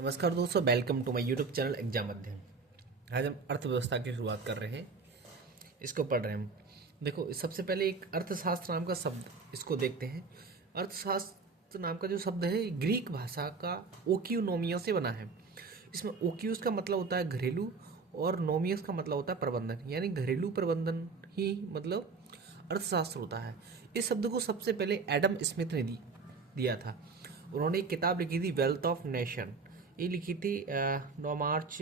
नमस्कार दोस्तों, welcome to my YouTube channel exam Adhyayan. आज हम अर्थव्यवस्था की शुरुआत कर रहे हैं। इसको पढ़ रहे हैं हम। देखो, सबसे पहले एक अर्थशास्त्र नाम का शब्द इसको देखते हैं। अर्थशास्त्र नाम का जो शब्द है ग्रीक भाषा का ओक्यूनोमिया से बना है। इसमें ओक्यूस का मतलब होता है घरेलू और नोमियस का मतलब होता है प्रबंधन, यानी घरेलू प्रबंधन ही मतलब अर्थशास्त्र होता है। इस शब्द को सबसे पहले एडम स्मिथ ने दिया था। उन्होंने एक किताब लिखी थी वेल्थ ऑफ नेशन। ये लिखी थी 9 मार्च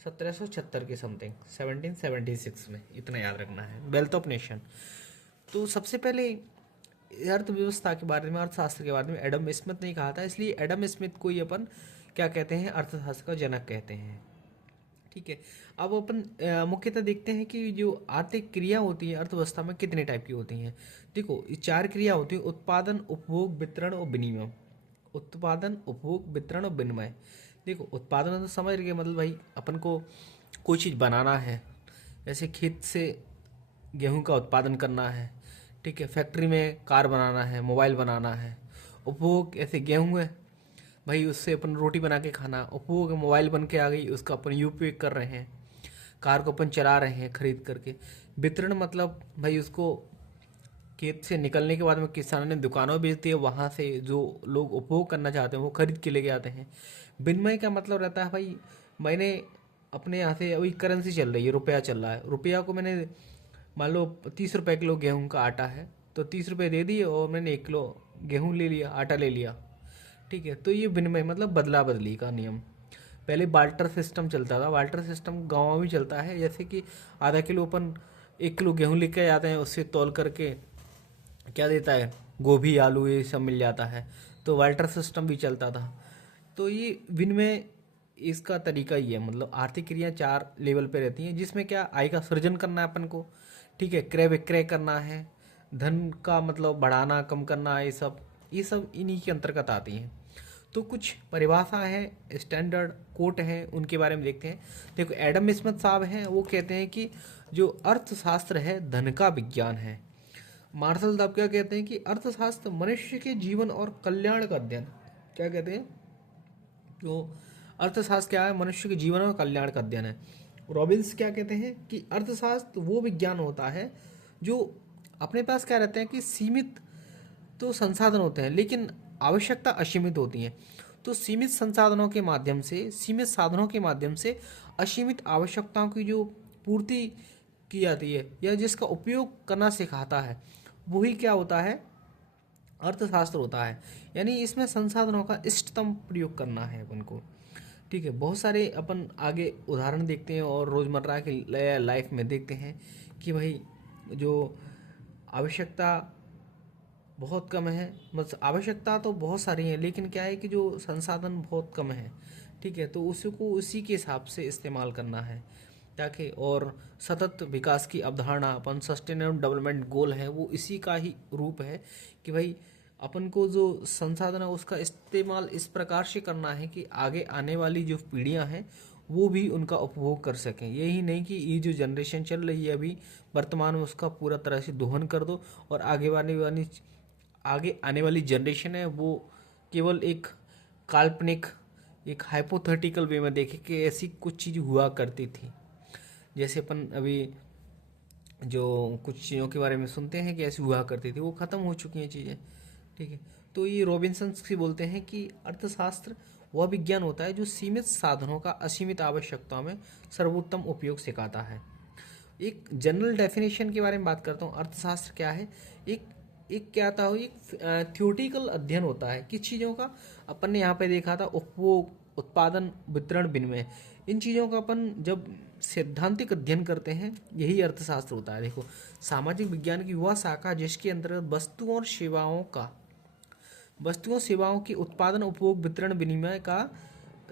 1776 के समथिंग 1776 में। इतना याद रखना है, वेल्थ ऑफ नेशन। तो सबसे पहले अर्थव्यवस्था के बारे में, अर्थशास्त्र के बारे में एडम स्मिथ ने कहा था, इसलिए एडम स्मिथ को ही अपन क्या कहते हैं, अर्थशास्त्र का जनक कहते हैं। ठीक है। अब अपन मुख्यतः देखते हैं कि जो आर्थिक क्रिया होती है अर्थव्यवस्था में कितने टाइप की होती हैं। देखो, ये 4 क्रिया होती है: उत्पादन, उपभोग, वितरण और विनिमय। उत्पादन, उपभोग, वितरण और विनिमय। देखो, उत्पादन तो समझ रहे, मतलब भाई अपन को कोई चीज़ बनाना है, जैसे खेत से गेहूं का उत्पादन करना है। ठीक है। फैक्ट्री में कार बनाना है, मोबाइल बनाना है। उपभोग, ऐसे गेहूं है भाई, उससे अपन रोटी बना के खाना। उपभोग, मोबाइल बन के आ गई, उसका अपन उपयोग कर रहे हैं। कार को अपन चला रहे हैं खरीद करके। वितरण मतलब भाई उसको खेत से निकलने के बाद में किसानों ने दुकानों में बेच दिया, वहाँ से जो लोग उपभोग करना चाहते हैं वो खरीद के लेके आते हैं। विनिमय का मतलब रहता है भाई, मैंने अपने यहाँ से अभी करेंसी चल रही है, रुपया चल रहा है, रुपया को मैंने मान लो 30 रुपये किलो गेहूँ का आटा है, तो 30 रुपये दे दिए और मैंने 1 किलो गेहूँ ले लिया, आटा ले लिया। ठीक है। तो ये विनिमय मतलब बदला बदली का नियम। पहले बाल्टर सिस्टम चलता था। बाल्टर सिस्टम गाँव में भी चलता है, जैसे कि आधा किलो अपन 1 किलो गेहूँ लेके जाते हैं, उससे तौल करके क्या देता है, गोभी, आलू, ये सब मिल जाता है। तो वाल्टर सिस्टम भी चलता था। तो ये विनिमय इसका तरीका ही है। मतलब आर्थिक क्रिया 4 लेवल पे रहती हैं, जिसमें क्या आय का सृजन करना है अपन को। ठीक है। क्रय विक्रय करना है, धन का मतलब बढ़ाना कम करना, ये सब इन्हीं के अंतर्गत आती हैं। तो कुछ परिभाषा है, स्टैंडर्ड कोट है, उनके बारे में देखते हैं। देखो, एडम स्मिथ साहब हैं, वो कहते हैं कि जो अर्थशास्त्र है धन का विज्ञान है। मार्शल साहब क्या कहते हैं कि अर्थशास्त्र मनुष्य के जीवन और कल्याण का अध्ययन। क्या कहते हैं, जो अर्थशास्त्र क्या है, मनुष्य के जीवन और कल्याण का अध्ययन है। रॉबिन्स क्या कहते हैं कि अर्थशास्त्र वो विज्ञान होता है जो अपने पास क्या रहते हैं कि सीमित तो संसाधन होते हैं लेकिन आवश्यकता असीमित होती है। तो सीमित संसाधनों के माध्यम से, सीमित साधनों के माध्यम से असीमित आवश्यकताओं की जो पूर्ति की जाती है या जिसका उपयोग करना सिखाता है, वही क्या होता है, अर्थशास्त्र होता है। यानी इसमें संसाधनों का इष्टतम प्रयोग करना है अपन को। ठीक है। बहुत सारे अपन आगे उदाहरण देखते हैं और रोज़मर्रा की लाइफ में देखते हैं कि भाई जो आवश्यकता बहुत कम है, मतलब आवश्यकता तो बहुत सारी है लेकिन क्या है कि जो संसाधन बहुत कम है। ठीक है। तो उसको उसी के हिसाब से इस्तेमाल करना है ताकि, और सतत विकास की अवधारणा, अपन सस्टेनेबल डेवलपमेंट गोल है, वो इसी का ही रूप है कि भाई अपन को जो संसाधन है उसका इस्तेमाल इस प्रकार से करना है कि आगे आने वाली जो पीढ़ियां हैं वो भी उनका उपभोग कर सकें। यही नहीं कि ये जो जनरेशन चल रही है अभी वर्तमान में, उसका पूरा तरह से दोहन कर दो और आगे आने वाली जनरेशन है वो केवल एक काल्पनिक, एक हाइपोथेटिकल वे में देखे कि ऐसी कुछ चीज़ हुआ करती थी। जैसे अपन अभी जो कुछ चीज़ों के बारे में सुनते हैं कि ऐसी हुआ करती थी, वो ख़त्म हो चुकी हैं चीज़ें। ठीक है। तो ये रॉबिन्सन से बोलते हैं कि अर्थशास्त्र वह विज्ञान होता है जो सीमित साधनों का असीमित आवश्यकताओं में सर्वोत्तम उपयोग सिखाता है। एक जनरल डेफिनेशन के बारे में बात करता हूँ, अर्थशास्त्र क्या है। एक एक क्या था, एक थ्योरेटिकल अध्ययन होता है किस चीज़ों का। अपन ने यहाँ पे देखा था उपभोग, उत्पादन, वितरण, विनिमय। इन चीज़ों का अपन जब सैद्धांतिक अध्ययन करते हैं, यही अर्थशास्त्र होता है। देखो, सामाजिक विज्ञान की वह शाखा जिसके अंतर्गत वस्तुओं सेवाओं के उत्पादन, उपभोग, वितरण, विनिमय का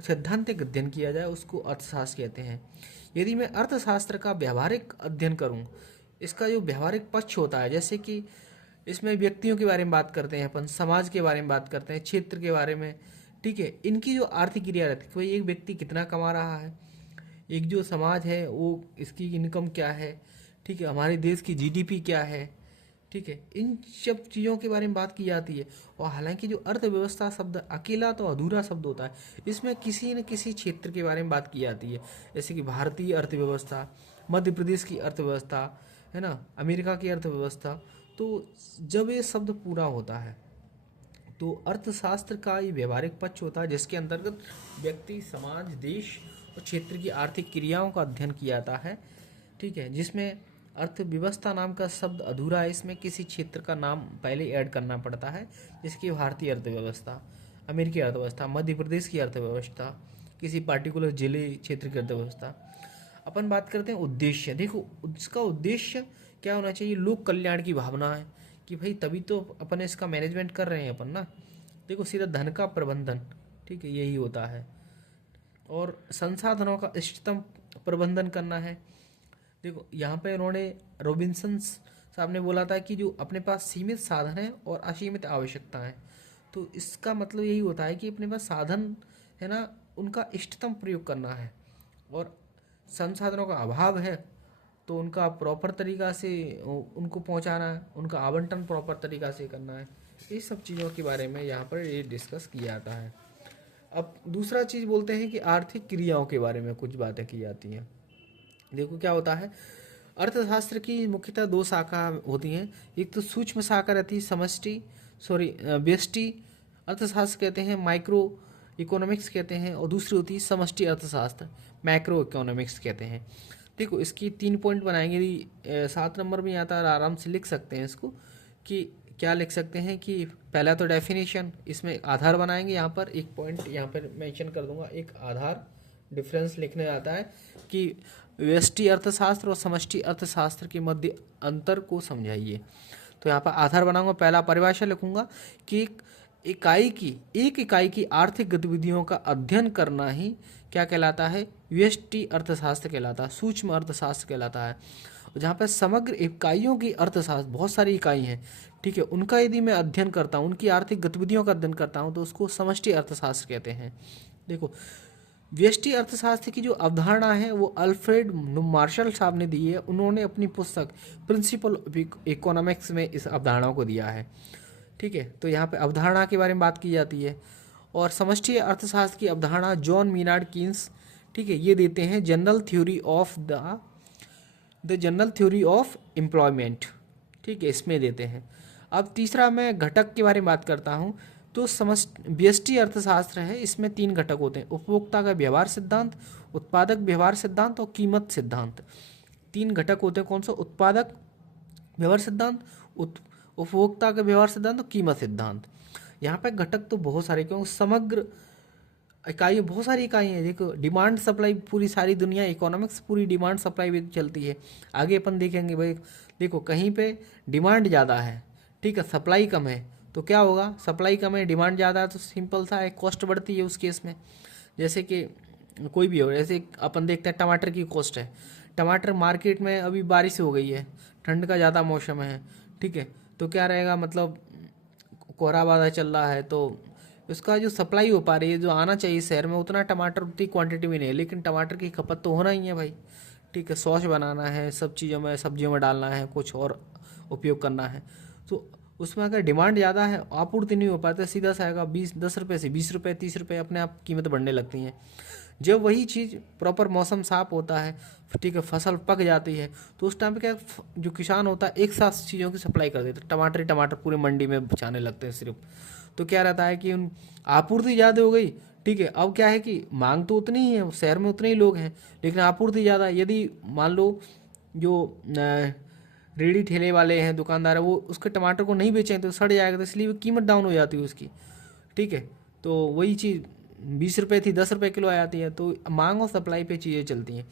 सैद्धांतिक अध्ययन किया जाए उसको अर्थशास्त्र कहते हैं। यदि मैं अर्थशास्त्र का व्यावहारिक अध्ययन करूं, इसका जो व्यावहारिक पक्ष होता है, जैसे कि इसमें व्यक्तियों के बारे में बात करते हैं अपन, समाज के बारे में बात करते हैं, क्षेत्र के बारे में। ठीक है। इनकी जो आर्थिक क्रिया रहती है कि भाई एक व्यक्ति कितना कमा रहा है, एक जो समाज है वो इसकी इनकम क्या है। ठीक है। हमारे देश की जीडीपी क्या है। ठीक है, इन सब चीज़ों के बारे में बात की जाती है। और हालांकि जो अर्थव्यवस्था शब्द अकेला तो अधूरा शब्द होता है, इसमें किसी न किसी क्षेत्र के बारे में बात की जाती है, जैसे कि भारतीय अर्थव्यवस्था, मध्य प्रदेश की अर्थव्यवस्था, है ना, अमेरिका की अर्थव्यवस्था। तो जब ये शब्द पूरा होता है तो अर्थशास्त्र का ये व्यवहारिक पक्ष होता है, जिसके अंतर्गत व्यक्ति, समाज, देश और क्षेत्र की आर्थिक क्रियाओं का अध्ययन किया जाता है। ठीक है, जिसमें अर्थव्यवस्था नाम का शब्द अधूरा है, इसमें किसी क्षेत्र का नाम पहले ऐड करना पड़ता है, जिसकी भारतीय अर्थव्यवस्था, अमेरिकी अर्थव्यवस्था, मध्य प्रदेश की अर्थव्यवस्था, किसी पार्टिकुलर जिले क्षेत्र की अर्थव्यवस्था। अपन बात करते हैं उद्देश्य। देखो, उसका उद्देश्य क्या होना चाहिए? लोक कल्याण की भावना है कि भाई तभी तो अपन इसका मैनेजमेंट कर रहे हैं अपन ना। देखो, सीधा धन का प्रबंधन, ठीक है, यही होता है। और संसाधनों का इष्टतम प्रबंधन करना है। देखो, यहाँ पे उन्होंने, रॉबिन्सन साहब ने बोला था कि जो अपने पास सीमित साधन है और असीमित आवश्यकता है, तो इसका मतलब यही होता है कि अपने पास साधन है ना, उनका इष्टतम प्रयोग करना है, और संसाधनों का अभाव है तो उनका प्रॉपर तरीका से उनको पहुंचाना है, उनका आवंटन प्रॉपर तरीका से करना है। इस सब चीज़ों के बारे में यहाँ पर ये डिस्कस किया जाता है। अब दूसरा चीज़ बोलते हैं कि आर्थिक क्रियाओं के बारे में कुछ बातें की जाती हैं। देखो क्या होता है, अर्थशास्त्र की मुख्यतः दो शाखा होती हैं। एक तो सूक्ष्म शाखा रहती है, समष्टि, व्यष्टि अर्थशास्त्र कहते हैं, माइक्रो इकोनॉमिक्स कहते हैं, और दूसरी होती है समष्टि अर्थशास्त्र, मैक्रो इकोनॉमिक्स कहते हैं। देखो, इसकी 3 पॉइंट बनाएंगे, 7 नंबर में आता है, आराम से लिख सकते हैं इसको। कि क्या लिख सकते हैं कि पहला तो डेफिनेशन, इसमें आधार बनाएंगे, यहाँ पर एक पॉइंट यहाँ पर मेंशन कर दूंगा, एक आधार डिफरेंस लिखने आता है कि व्यष्टि अर्थशास्त्र और समष्टि अर्थशास्त्र के मध्य अंतर को समझाइए। तो यहाँ पर आधार बनाऊंगा, पहला परिभाषा लिखूंगा कि एक इकाई की आर्थिक गतिविधियों का अध्ययन करना ही क्या कहलाता है? व्यष्टि अर्थशास्त्र कहलाता है, सूक्ष्म अर्थशास्त्र कहलाता है। जहाँ पर समग्र इकाइयों की अर्थशास्त्र, बहुत सारी इकाई हैं, ठीक है, उनका यदि मैं अध्ययन करता हूँ, उनकी आर्थिक गतिविधियों का अध्ययन करता हूँ, तो उसको समष्टि अर्थशास्त्र कहते हैं। देखो, व्यष्टि अर्थशास्त्र की जो अवधारणा है वो अल्फ्रेड मार्शल साहब ने दी है। उन्होंने अपनी पुस्तक प्रिंसिपल इकोनॉमिक्स में इस अवधारणा को दिया है। ठीक है, तो यहाँ पे अवधारणा के बारे में बात की जाती है। और समष्टि अर्थशास्त्र की अवधारणा जॉन मीनार्ड कीन्स, ठीक है, ये देते हैं general theory of the general theory of employment, ठीक है, इसमें देते हैं। अब तीसरा मैं घटक के बारे में बात करता हूँ। तो व्यष्टि अर्थशास्त्र है, इसमें 3 घटक होते हैं: उपभोक्ता का व्यवहार सिद्धांत, उत्पादक व्यवहार सिद्धांत और कीमत सिद्धांत। 3 घटक होते हैं, कौन सा? उत्पादक व्यवहार सिद्धांत, उपभोक्ता का व्यवहार सिद्धांत और कीमत सिद्धांत। यहाँ पे घटक तो बहुत सारे, क्योंकि समग्र इकाई, बहुत सारी इकाई हैं। देखो, डिमांड सप्लाई, पूरी सारी दुनिया इकोनॉमिक्स पूरी डिमांड सप्लाई में चलती है। आगे अपन देखेंगे भाई। देखो, कहीं पे डिमांड ज़्यादा है, ठीक है, सप्लाई कम है, तो क्या होगा? सप्लाई कम है, डिमांड ज़्यादा है, तो सिंपल सा है, कॉस्ट बढ़ती है उस केस में। जैसे कि कोई भी हो, जैसे अपन देखते हैं टमाटर की कॉस्ट है। टमाटर मार्केट में अभी बारिश हो गई है, ठंड का ज़्यादा मौसम है, ठीक है, तो क्या रहेगा, मतलब कोहरा बादल चल रहा है, तो उसका जो सप्लाई हो पा रही है, जो आना चाहिए शहर में, उतना टमाटर उतनी क्वांटिटी में नहीं है, लेकिन टमाटर की खपत तो होना ही है भाई। ठीक है, सॉस बनाना है, सब चीज़ों में, सब्जियों में डालना है, कुछ और उपयोग करना है, तो उसमें अगर डिमांड ज़्यादा है, आपूर्ति नहीं हो पाता, सीधा सा आएगा 10 रुपये से 20 रुपये 30 रुपये अपने आप कीमत बढ़ने लगती हैं। जब वही चीज़ प्रॉपर मौसम साफ होता है, ठीक है, फसल पक जाती है, तो उस टाइम पे क्या, जो किसान होता है एक साथ चीज़ों की सप्लाई कर देता है, टमाटर ही टमाटर पूरे मंडी में बिछाने लगते हैं सिर्फ। तो क्या रहता है कि उन आपूर्ति ज़्यादा हो गई, ठीक है, अब क्या है कि मांग तो उतनी ही है, शहर में उतने ही लोग हैं, लेकिन आपूर्ति ज़्यादा। यदि मान लो जो रेडी ठेले वाले हैं, दुकानदार है, वो उसके टमाटर को नहीं बेचें तो सड़ जाएगा, तो इसलिए कीमत डाउन हो जाती है उसकी। ठीक है, तो वही चीज़ 20 रुपये थी 10 रुपये किलो आ जाती है। तो मांग और सप्लाई पे चीज़ें चलती हैं।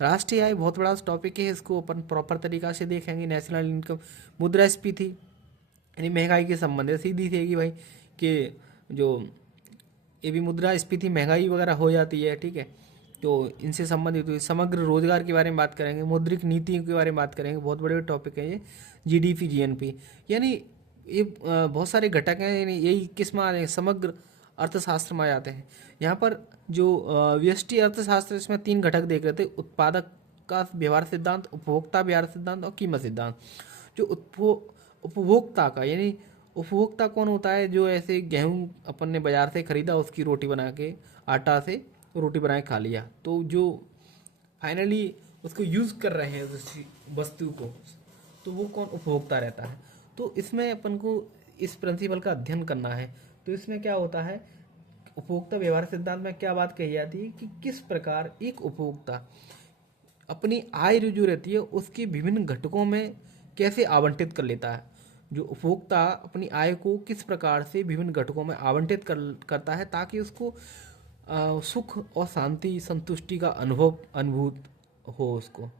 राष्ट्रीय आय बहुत बड़ा टॉपिक है, इसको अपन प्रॉपर तरीका से देखेंगे। नेशनल इनकम, मुद्रास्फीति यानी महंगाई के संबंध है, सीधी थी कि भाई कि जो ये भी मुद्रास्फीति, महंगाई वगैरह हो जाती है, ठीक है, तो इनसे संबंधित हुई। समग्र रोजगार के बारे में बात करेंगे, मौद्रिक नीति के बारे में बात करेंगे, बहुत बड़े टॉपिक है ये। जीडीपी, जीएनपी, यानी ये बहुत सारे घटक हैं, यानी यही किस में आ रहे हैं? समग्र अर्थशास्त्र में आ जाते हैं। यहाँ पर जो व्यष्टि अर्थशास्त्र, इसमें 3 घटक देख रहे थे: उत्पादक का व्यवहार सिद्धांत, उपभोक्ता व्यवहार सिद्धांत और कीमत सिद्धांत। जो उपभोक्ता का, यानी उपभोक्ता कौन होता है? जो ऐसे गेहूं अपन ने बाजार से खरीदा, उसकी रोटी बना के, आटा से रोटी बना के खा लिया, तो जो फाइनली उसको यूज़ कर रहे हैं उस वस्तु को, तो वो कौन? उपभोक्ता रहता है। तो इसमें अपन को इस प्रिंसिपल का अध्ययन करना है। तो इसमें क्या होता है, उपभोक्ता व्यवहार सिद्धांत में क्या बात कही जाती है कि किस प्रकार एक उपभोक्ता अपनी आय जो रहती है उसके विभिन्न घटकों में कैसे आवंटित कर लेता है। जो उपभोक्ता अपनी आय को किस प्रकार से विभिन्न घटकों में आवंटित करता है, ताकि उसको सुख और शांति संतुष्टि का अनुभूत हो उसको।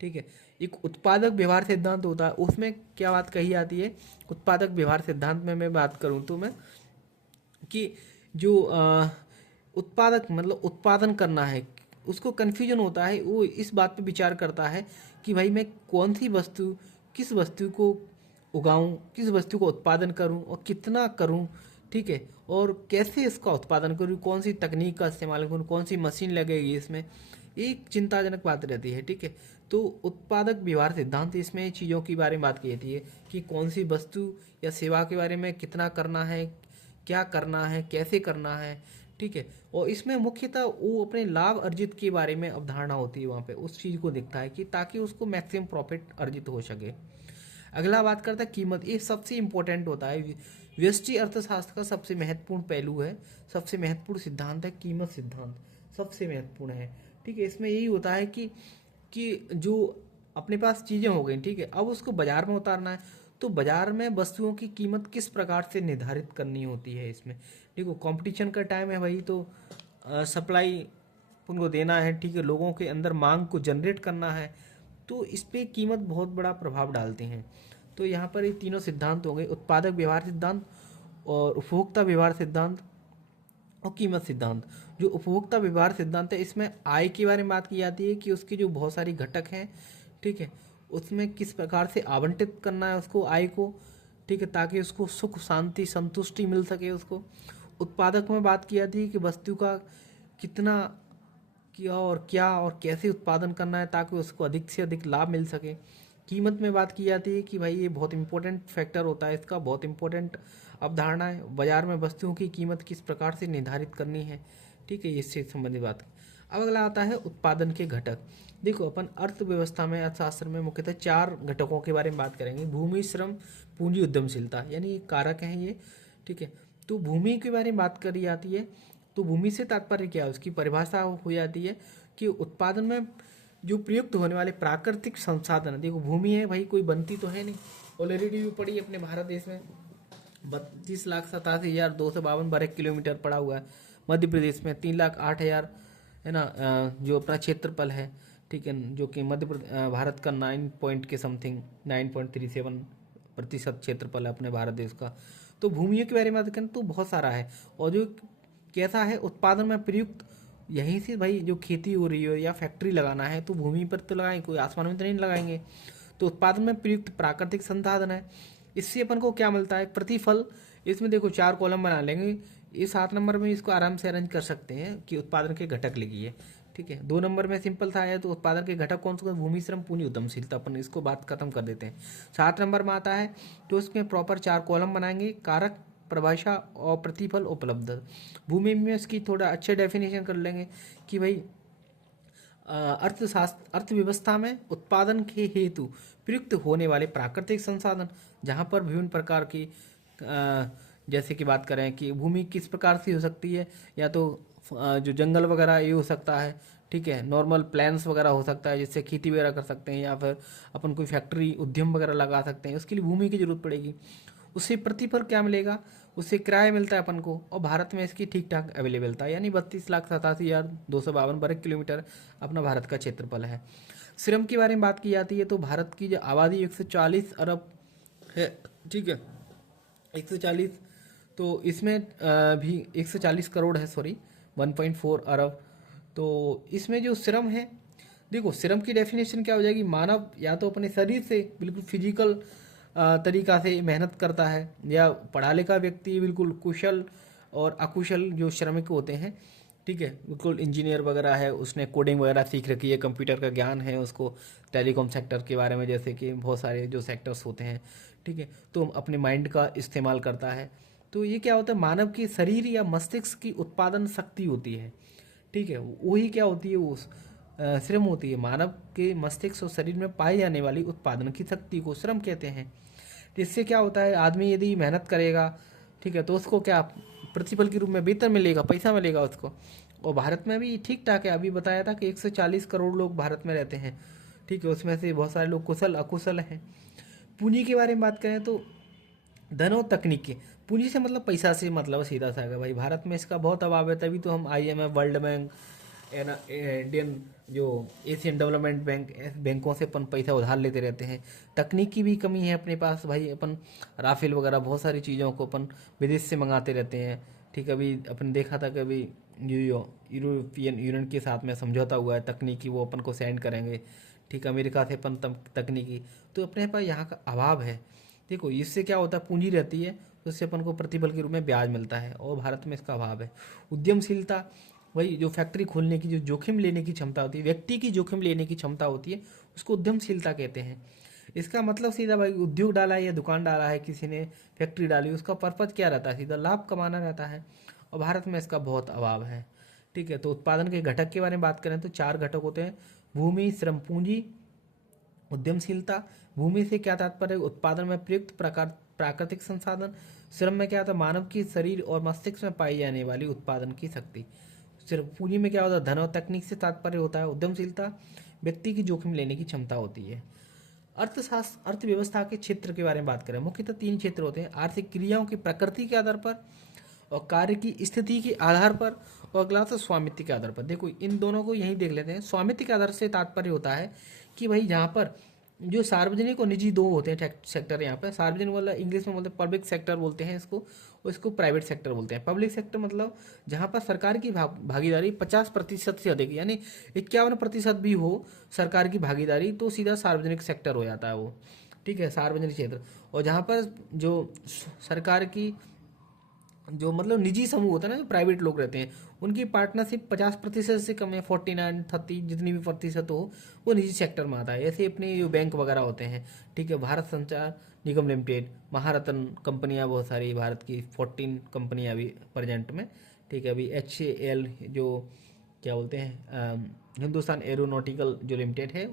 ठीक है। एक उत्पादक व्यवहार सिद्धांत होता है, उसमें क्या बात कही जाती है? उत्पादक व्यवहार सिद्धांत में मैं बात करूं तो मैं कि जो उत्पादक मतलब उत्पादन करना है, उसको कन्फ्यूजन होता है, वो इस बात पे विचार करता है कि भाई मैं कौन सी वस्तु, किस वस्तु को उगाऊं, किस वस्तु को उत्पादन करूं और कितना करूं। ठीक है। और कैसे इसका उत्पादन करूं, कौन सी तकनीक का इस्तेमाल करूं, कौन सी मशीन लगेगी, इसमें एक चिंताजनक बात रहती है। ठीक है। तो उत्पादक व्यवहार सिद्धांत इसमें चीज़ों के बारे में बात की जाती है कि कौन सी वस्तु या सेवा के बारे में कितना करना है, क्या करना है, कैसे करना है। ठीक है। और इसमें मुख्यतः वो अपने लाभ अर्जित के बारे में अवधारणा होती है, वहाँ पे उस चीज़ को दिखता है कि ताकि उसको मैक्सिमम प्रॉफिट अर्जित हो सके। अगला बात करता है कीमत। ये सबसे इम्पोर्टेंट होता है, व्यष्टि अर्थशास्त्र का सबसे महत्वपूर्ण पहलू है, सबसे महत्वपूर्ण सिद्धांत है कीमत सिद्धांत, सबसे महत्वपूर्ण है। ठीक है। इसमें यही होता है कि जो अपने पास चीज़ें हो गई, ठीक है, अब उसको बाजार में उतारना है, तो बाजार में वस्तुओं की कीमत किस प्रकार से निर्धारित करनी होती है। इसमें देखो कंपटीशन का टाइम है भाई, तो सप्लाई उनको देना है। ठीक है। लोगों के अंदर मांग को जनरेट करना है, तो इस पे कीमत बहुत बड़ा प्रभाव डालती हैं। तो यहाँ पर ये तीनों सिद्धांत हो गए, उत्पादक व्यवहार सिद्धांत और उपभोक्ता व्यवहार सिद्धांत और कीमत सिद्धांत। जो उपभोक्ता व्यवहार सिद्धांत है, इसमें आय के बारे में बात की जाती है कि उसकी जो बहुत सारी घटक हैं, ठीक है, उसमें किस प्रकार से आवंटित करना है उसको, आय को। ठीक है। ताकि उसको सुख शांति संतुष्टि मिल सके उसको। उत्पादक में बात की जाती है कि वस्तु का कितना क्या और कैसे उत्पादन करना है ताकि उसको अधिक से अधिक लाभ मिल सके। कीमत में बात की जाती है कि भाई ये बहुत इंपॉर्टेंट फैक्टर होता है, इसका बहुत इंपॉर्टेंट अवधारणा है, बाजार में वस्तुओं की कीमत किस प्रकार से निर्धारित करनी है। ठीक है। इससे संबंधित बात। अब अगला आता है उत्पादन के घटक। देखो अपन अर्थव्यवस्था में, अर्थशास्त्र में मुख्यतः 4 घटकों के बारे में बात करेंगे। भूमि, श्रम, पूंजी, उद्यमशीलता, यानी ये कारक हैं ये। ठीक है। तो भूमि के बारे में बात करी जाती है, तो भूमि से तात्पर्य क्या है, उसकी परिभाषा हो जाती है कि उत्पादन में जो प्रयुक्त होने वाले प्राकृतिक संसाधन। देखो भूमि है भाई, कोई बनती तो है नहीं, ऑलरेडी भी पड़ी अपने भारत देश में 32,87,252 वर्ग किलोमीटर पड़ा हुआ है। मध्य प्रदेश में 3,08,000 है ना, जो अपना क्षेत्रफल है। ठीक है। जो कि भारत का 9 पॉइंट के समथिंग 9.37% क्षेत्रफल है अपने भारत देश का। तो भूमियों के बारे में बात करें तो बहुत सारा है। और जो कैसा है उत्पादन में प्रयुक्त, यहीं से भाई जो खेती हो रही हो या फैक्ट्री लगाना है तो भूमि पर तो लगाएंगे, कोई आसमान में तो नहीं लगाएंगे। तो उत्पादन में प्रयुक्त प्राकृतिक संसाधन है, इससे अपन को क्या मिलता है, प्रतिफल। इसमें देखो 4 कॉलम बना लेंगे, ये 7 नंबर में इसको आराम से अरेंज कर सकते हैं कि उत्पादन के घटक लिखिए। ठीक है। 2 नंबर में सिंपल था है, तो उत्पादन के घटक कौन से, भूमि, श्रम, पूंजी, उद्यमशीलता, अपन इसको बात खत्म कर देते हैं। 7 नंबर में आता है तो इसमें प्रॉपर 4 कॉलम बनाएंगे, कारक, परिभाषा और प्रतिफल, उपलब्ध। भूमि में इसकी थोड़ा अच्छे डेफिनेशन कर लेंगे कि भाई अर्थव्यवस्था में उत्पादन के हेतु प्रयुक्त होने वाले प्राकृतिक संसाधन, जहाँ पर विभिन्न प्रकार की जैसे कि बात करें कि भूमि किस प्रकार से हो सकती है, या तो जो जंगल वगैरह ये हो सकता है। ठीक है। नॉर्मल प्लान्स वगैरह हो सकता है, जिससे खेती वगैरह कर सकते हैं, या फिर अपन कोई फैक्ट्री उद्यम वगैरह लगा सकते हैं, उसके लिए भूमि की जरूरत पड़ेगी। उससे प्रतिफल क्या मिलेगा, उससे किराया मिलता है अपन को, और भारत में इसकी ठीक ठाक अवेलेबलता है, यानी 32,87,252 वर्ग किलोमीटर अपना भारत का क्षेत्रफल है। श्रम के बारे में बात की जाती है तो भारत की जो आबादी 140 अरब है। ठीक है। 140, तो इसमें भी 140 करोड़ है, सॉरी 1.4 अरब। तो इसमें जो श्रम है, देखो श्रम की डेफिनेशन क्या हो जाएगी, मानव या तो अपने शरीर से बिल्कुल फिजिकल तरीका से मेहनत करता है, या पढ़ा लिखा व्यक्ति बिल्कुल कुशल और अकुशल जो श्रमिक होते हैं ठीक है, बिल्कुल इंजीनियर वगैरह है, उसने कोडिंग वगैरह सीख रखी है, कंप्यूटर का ज्ञान है उसको, टेलीकॉम सेक्टर के बारे में, जैसे कि बहुत सारे जो सेक्टर्स होते हैं, ठीक है, तो अपने माइंड का इस्तेमाल करता है। तो ये क्या होता है, मानव की शरीर या मस्तिष्क की उत्पादन शक्ति होती है, ठीक है, वही क्या होती है, उस श्रम होती है। मानव के मस्तिष्क और शरीर में पाई जाने वाली उत्पादन की शक्ति को श्रम कहते हैं। तो इससे क्या होता है, आदमी यदि मेहनत करेगा, ठीक है, तो उसको क्या प्रतिफल के रूप में वेतन मिलेगा, पैसा मिलेगा उसको। और भारत में भी ठीक ठाक है, अभी बताया था कि 140 करोड़ लोग भारत में रहते हैं, ठीक है, उसमें से बहुत सारे लोग कुशल अकुशल हैं। पूंजी के बारे में बात करें तो धन और तकनीकी, पूंजी से मतलब पैसा से मतलब सीधा सा है भाई, भारत में इसका बहुत अभाव है, तभी तो हम IMF, वर्ल्ड बैंक, इंडियन जो एशियन डेवलपमेंट बैंक, बैंकों से अपन पैसा उधार लेते रहते हैं। तकनीक की भी कमी है अपने पास भाई, अपन राफेल वगैरह बहुत सारी चीज़ों को अपन विदेश से मंगाते रहते हैं, ठीक है। अभी अपन देखा था कि अभी यूरोपियन यूनियन के साथ में समझौता हुआ है तकनीकी, वो अपन को सेंड करेंगे, ठीक है, अमेरिका से अपन तकनीकी, तो अपने पास यहाँ का अभाव है। देखो इससे क्या होता है, पूंजी रहती है तो उससे अपन को प्रतिफल के रूप में ब्याज मिलता है, और भारत में इसका अभाव है। उद्यमशीलता, वही जो फैक्ट्री खोलने की जो जोखिम लेने की क्षमता होती है, व्यक्ति की जोखिम लेने की क्षमता होती है, उसको उद्यमशीलता कहते हैं। इसका मतलब सीधा भाई, उद्योग डाला है या दुकान डाला है किसी ने, फैक्ट्री डाली, उसका पर्पज क्या रहता है, सीधा लाभ कमाना रहता है, और भारत में इसका बहुत अभाव है, ठीक है। तो उत्पादन के घटक के बारे में बात करें तो 4 घटक होते हैं, भूमि, श्रम, पूंजी, उद्यमशीलता। भूमि से क्या तात्पर्य, उत्पादन में प्रयुक्त प्रकार प्राकृतिक संसाधन। श्रम में क्या होता है, मानव की शरीर और मस्तिष्क में पाई जाने वाली उत्पादन की शक्ति। सिर्फ पूंजी में क्या होता है, धन और तकनीक से तात्पर्य होता है। उद्यमशीलता व्यक्ति की जोखिम लेने की क्षमता होती है। अर्थशास्त्र, अर्थव्यवस्था के क्षेत्र के बारे में बात करें, मुख्यतः 3 क्षेत्र होते हैं, आर्थिक क्रियाओं की प्रकृति के आधार पर, और कार्य की स्थिति के आधार पर, और अगला तो स्वामित्व के आधार पर। देखो इन दोनों को यहीं देख लेते हैं। स्वामित्व के आधार से तात्पर्य होता है कि भाई जहाँ पर जो सार्वजनिक और निजी दो होते हैं सेक्टर, यहाँ पर सार्वजनिक वाला इंग्लिश में बोलते हैं पब्लिक सेक्टर बोलते हैं इसको, और इसको प्राइवेट सेक्टर बोलते हैं। पब्लिक सेक्टर मतलब जहाँ पर सरकार की भागीदारी 50% से अधिक, यानी 51% भी हो सरकार की भागीदारी, तो सीधा सार्वजनिक सेक्टर हो जाता है वो, ठीक है, सार्वजनिक क्षेत्र। और जहाँ पर जो सरकार की जो मतलब निजी समूह होता है ना, जो प्राइवेट लोग रहते हैं, उनकी पार्टनरशिप 50% से कम है, 49-30 जितनी भी प्रतिशत हो, वो निजी सेक्टर में आता है। ऐसे अपने जो बैंक वगैरह होते हैं, ठीक है, भारत संचार निगम लिमिटेड, महारत्न कंपनियां बहुत सारी भारत की 14 कंपनियां अभी प्रेजेंट में, ठीक है। अभी HAL जो क्या बोलते हैं, हिंदुस्तान एरोनॉटिकल जो लिमिटेड है,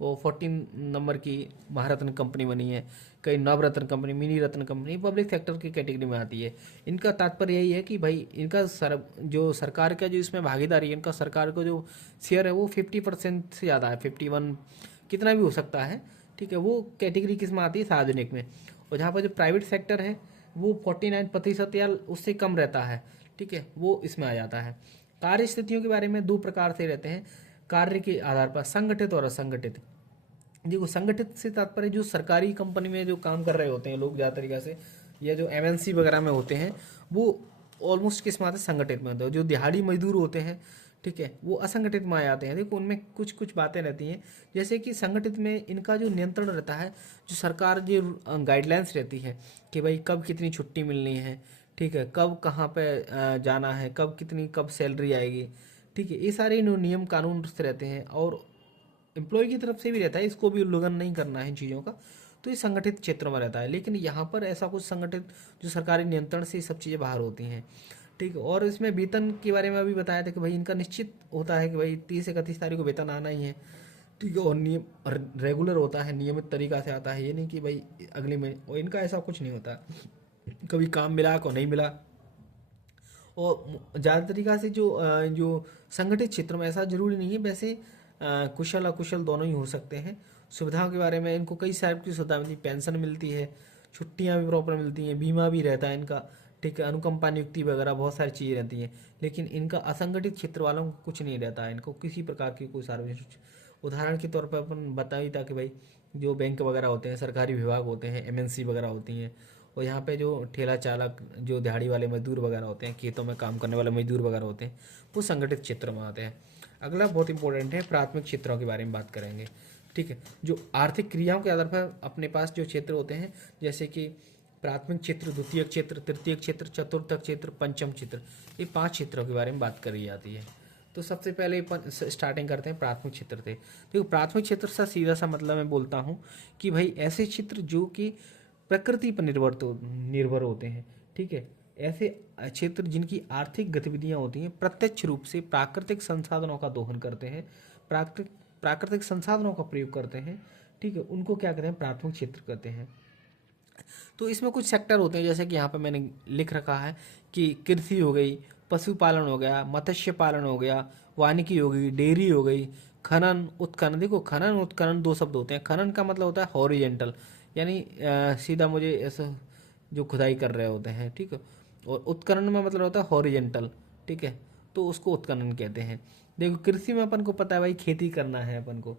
वो 14 नंबर की महारत्न कंपनी बनी है। कई नवरत्न कंपनी, मिनी रत्न कंपनी पब्लिक सेक्टर की कैटेगरी में आती है। इनका तात्पर्य यही है कि भाई इनका जो सरकार का जो इसमें भागीदारी है, इनका सरकार का जो शेयर है वो 50% से ज़्यादा है, 51 कितना भी हो सकता है, ठीक है। वो कैटेगरी किस में आती है, सार्वजनिक में। और जहाँ पर जो प्राइवेट सेक्टर है वो 49% या उससे कम रहता है, ठीक है, वो इसमें आ जाता है। कार्य स्थितियों के बारे में 2 प्रकार से रहते हैं कार्य के आधार पर, संगठित और असंगठित। देखो संगठित से तात्पर्य जो सरकारी कंपनी में जो काम कर रहे होते हैं लोग ज़्यादा तरीका से, या जो MNC वगैरह में होते हैं, वो ऑलमोस्ट किस में आते हैं, संगठित में होते हैं। जो दिहाड़ी मजदूर होते हैं, ठीक है, वो असंगठित में आ जाते हैं। देखो उनमें कुछ कुछ बातें रहती हैं, जैसे कि संगठित में इनका जो नियंत्रण रहता है, जो सरकार जो गाइडलाइंस रहती है कि भाई कब कितनी छुट्टी मिलनी है, ठीक है, कब कहाँ पे जाना है, कब सैलरी आएगी, ठीक है, ये सारे नियम कानून से रहते हैं। और एम्प्लॉय की तरफ से भी रहता है, इसको भी उल्लंघन नहीं करना है इन चीज़ों का, तो ये संगठित क्षेत्र में रहता है। लेकिन यहाँ पर ऐसा कुछ संगठित जो सरकारी नियंत्रण से सब चीज़ें बाहर होती हैं, ठीक है। और इसमें वेतन के बारे में अभी बताया था कि भाई इनका निश्चित होता है कि भाई 30 से 31 तारीख को वेतन आना ही है, ठीक है, और नियम रेगुलर होता है, नियमित तरीका से आता है, ये नहीं कि भाई अगले महीने, और इनका ऐसा कुछ नहीं होता, कभी काम मिला को नहीं मिला। और ज़्यादा तरीका से जो संगठित क्षेत्र में ऐसा जरूरी नहीं है, वैसे कुशल अकुशल दोनों ही हो सकते हैं। सुविधाओं के बारे में, इनको कई सारी की सुविधा मिलती है, पेंशन मिलती है, छुट्टियां भी प्रॉपर मिलती हैं, बीमा भी रहता है इनका, ठीक है, अनुकंपा नियुक्ति वगैरह बहुत सारी चीज़ें रहती हैं। लेकिन इनका असंगठित क्षेत्र वालों को कुछ नहीं रहता है, इनको किसी प्रकार की कोई सार्वजनिक, उदाहरण के तौर पर अपन बता ही था कि भाई जो बैंक वगैरह होते हैं, सरकारी विभाग होते हैं, MNC वगैरह होती हैं, और यहाँ पे जो ठेला चालक, जो दिहाड़ी वाले मजदूर वगैरह होते हैं, खेतों में काम करने वाले मजदूर वगैरह होते हैं, वो संगठित क्षेत्र में आते हैं। अगला बहुत इंपॉर्टेंट है, प्राथमिक क्षेत्रों के बारे में बात करेंगे, ठीक है। जो आर्थिक क्रियाओं के आधार पर अपने पास जो क्षेत्र होते हैं, जैसे कि प्राथमिक क्षेत्र, द्वितीयक क्षेत्र, तृतीयक क्षेत्र, चतुर्थक क्षेत्र, पंचम क्षेत्र, ये 5 क्षेत्रों के बारे में बात करी जाती है। तो सबसे पहले स्टार्टिंग करते हैं प्राथमिक क्षेत्र से। देखो प्राथमिक क्षेत्र से सीधा सा मतलब मैं बोलता हूँ कि भाई ऐसे क्षेत्र जो कि प्रकृति पर निर्भर होते हैं, ठीक है। ऐसे क्षेत्र जिनकी आर्थिक गतिविधियाँ होती हैं प्रत्यक्ष रूप से प्राकृतिक संसाधनों का दोहन करते हैं, प्राकृतिक संसाधनों का प्रयोग करते हैं, ठीक है, उनको क्या कहते हैं, प्राथमिक क्षेत्र कहते हैं। तो इसमें कुछ सेक्टर होते हैं, जैसे कि यहाँ पर मैंने लिख रखा है कि कृषि हो गई, पशुपालन हो गया, मत्स्य पालन हो गया, वानिकी हो गई, डेयरी हो गई, खनन उत्खनन। देखो खनन उत्खनन दो शब्द होते हैं। खनन का मतलब होता है हॉरिजेंटल, यानी सीधा मुझे ऐसा जो खुदाई कर रहे होते हैं, ठीक है। और उत्खनन में मतलब होता है हॉरिजेंटल, ठीक है, तो उसको उत्खनन कहते हैं। देखो कृषि में अपन को पता है भाई खेती करना है अपन को,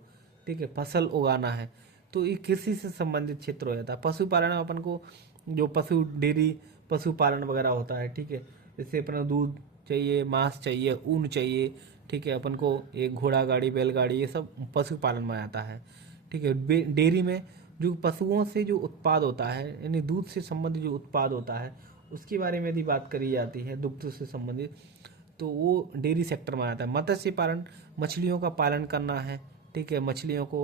ठीक है, फसल उगाना है, तो ये कृषि से संबंधित क्षेत्र हो जाता है। पशुपालन में अपन को जो पशु डेयरी पशुपालन वगैरह होता है, ठीक है, जैसे अपना दूध चाहिए, मांस चाहिए, ऊन चाहिए, ठीक है, अपन को एक घोड़ा गाड़ी, बैलगाड़ी, ये सब पशुपालन में आता है, ठीक है। डेयरी में जो पशुओं से जो उत्पाद होता है, यानी दूध से संबंधित जो उत्पाद होता है, उसके बारे में यदि बात करी जाती है, दुग्ध से संबंधित, तो वो डेयरी सेक्टर में आता है। मत्स्य पालन, मछलियों का पालन करना है, ठीक है, मछलियों को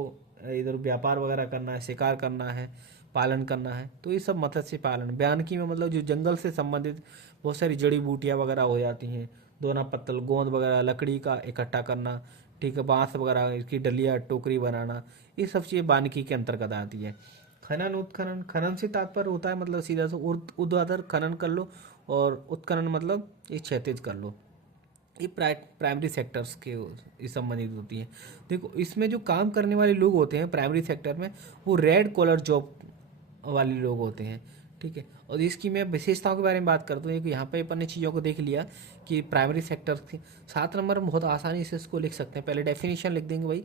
इधर व्यापार वगैरह करना है, शिकार करना है, पालन करना है, तो ये सब मत्स्य पालन। बयानकी में मतलब जो जंगल से संबंधित बहुत सारी जड़ी बूटियाँ वगैरह हो जाती हैं, दोना पत्तल, गोंद वगैरह, लकड़ी का इकट्ठा करना, ठीक है, बांस वगैरह, इसकी डलिया टोकरी बनाना, ये सब चीज़ें वानिकी के अंतर्गत आती है। खनन उत्खनन, खनन से तात्पर्य होता है मतलब सीधा से ऊर्ध्वाधर खनन कर लो, और उत्खनन मतलब ये क्षैतिज कर लो। ये प्राइमरी सेक्टर्स के संबंधित होती है। देखो इसमें जो काम करने वाले लोग होते हैं प्राइमरी सेक्टर में, वो रेड कॉलर जॉब वाले लोग होते हैं, ठीक है। और इसकी मैं विशेषताओं के बारे में बात करता हूँ। यहाँ पे अपन ने चीज़ों को देख लिया कि प्राइमरी सेक्टर की 7 नंबर में बहुत आसानी से इसको लिख सकते हैं। पहले डेफिनेशन लिख देंगे भाई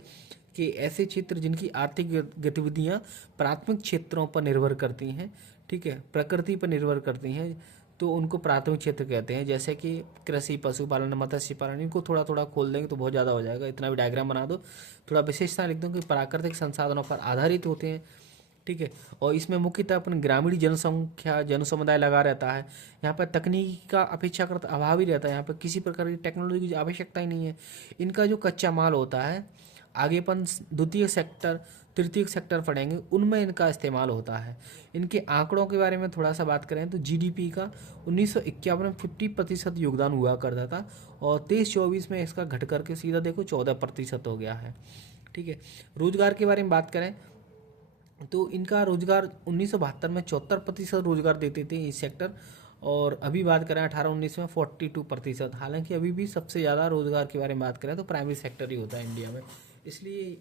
कि ऐसे क्षेत्र जिनकी आर्थिक गतिविधियाँ प्राथमिक क्षेत्रों पर निर्भर करती हैं, ठीक है, प्रकृति पर निर्भर करती हैं, तो उनको प्राथमिक क्षेत्र कहते हैं। जैसे कि कृषि, पशुपालन, मत्स्य पालन, इनको थोड़ा थोड़ा खोल देंगे तो बहुत ज़्यादा हो जाएगा, इतना भी डायग्राम बना दो। थोड़ा विशेषता लिख दो कि प्राकृतिक संसाधनों पर आधारित होते हैं, ठीक है। और इसमें मुख्यतः अपन ग्रामीण जनसंख्या जनसमुदाय लगा रहता है। यहाँ पर तकनीकी का अपेक्षाकृत अभाव ही रहता है, यहाँ पर किसी प्रकार की टेक्नोलॉजी की आवश्यकता ही नहीं है। इनका जो कच्चा माल होता है, आगे अपन द्वितीय सेक्टर तृतीय सेक्टर पढ़ेंगे, उनमें इनका इस्तेमाल होता है। इनके आंकड़ों के बारे में थोड़ा सा बात करें तो जीडीपी का 1951 में 50% योगदान हुआ करता था, और 23-24 में इसका घट करके सीधा देखो 14% हो गया है, ठीक है। रोजगार के बारे में बात करें तो इनका रोजगार 1972 में 74% रोजगार देते थे इस सेक्टर, और अभी बात करें 18-19 में 42%। हालांकि अभी भी सबसे ज़्यादा रोजगार के बारे में बात करें तो प्राइमरी सेक्टर ही होता है इंडिया में, इसलिए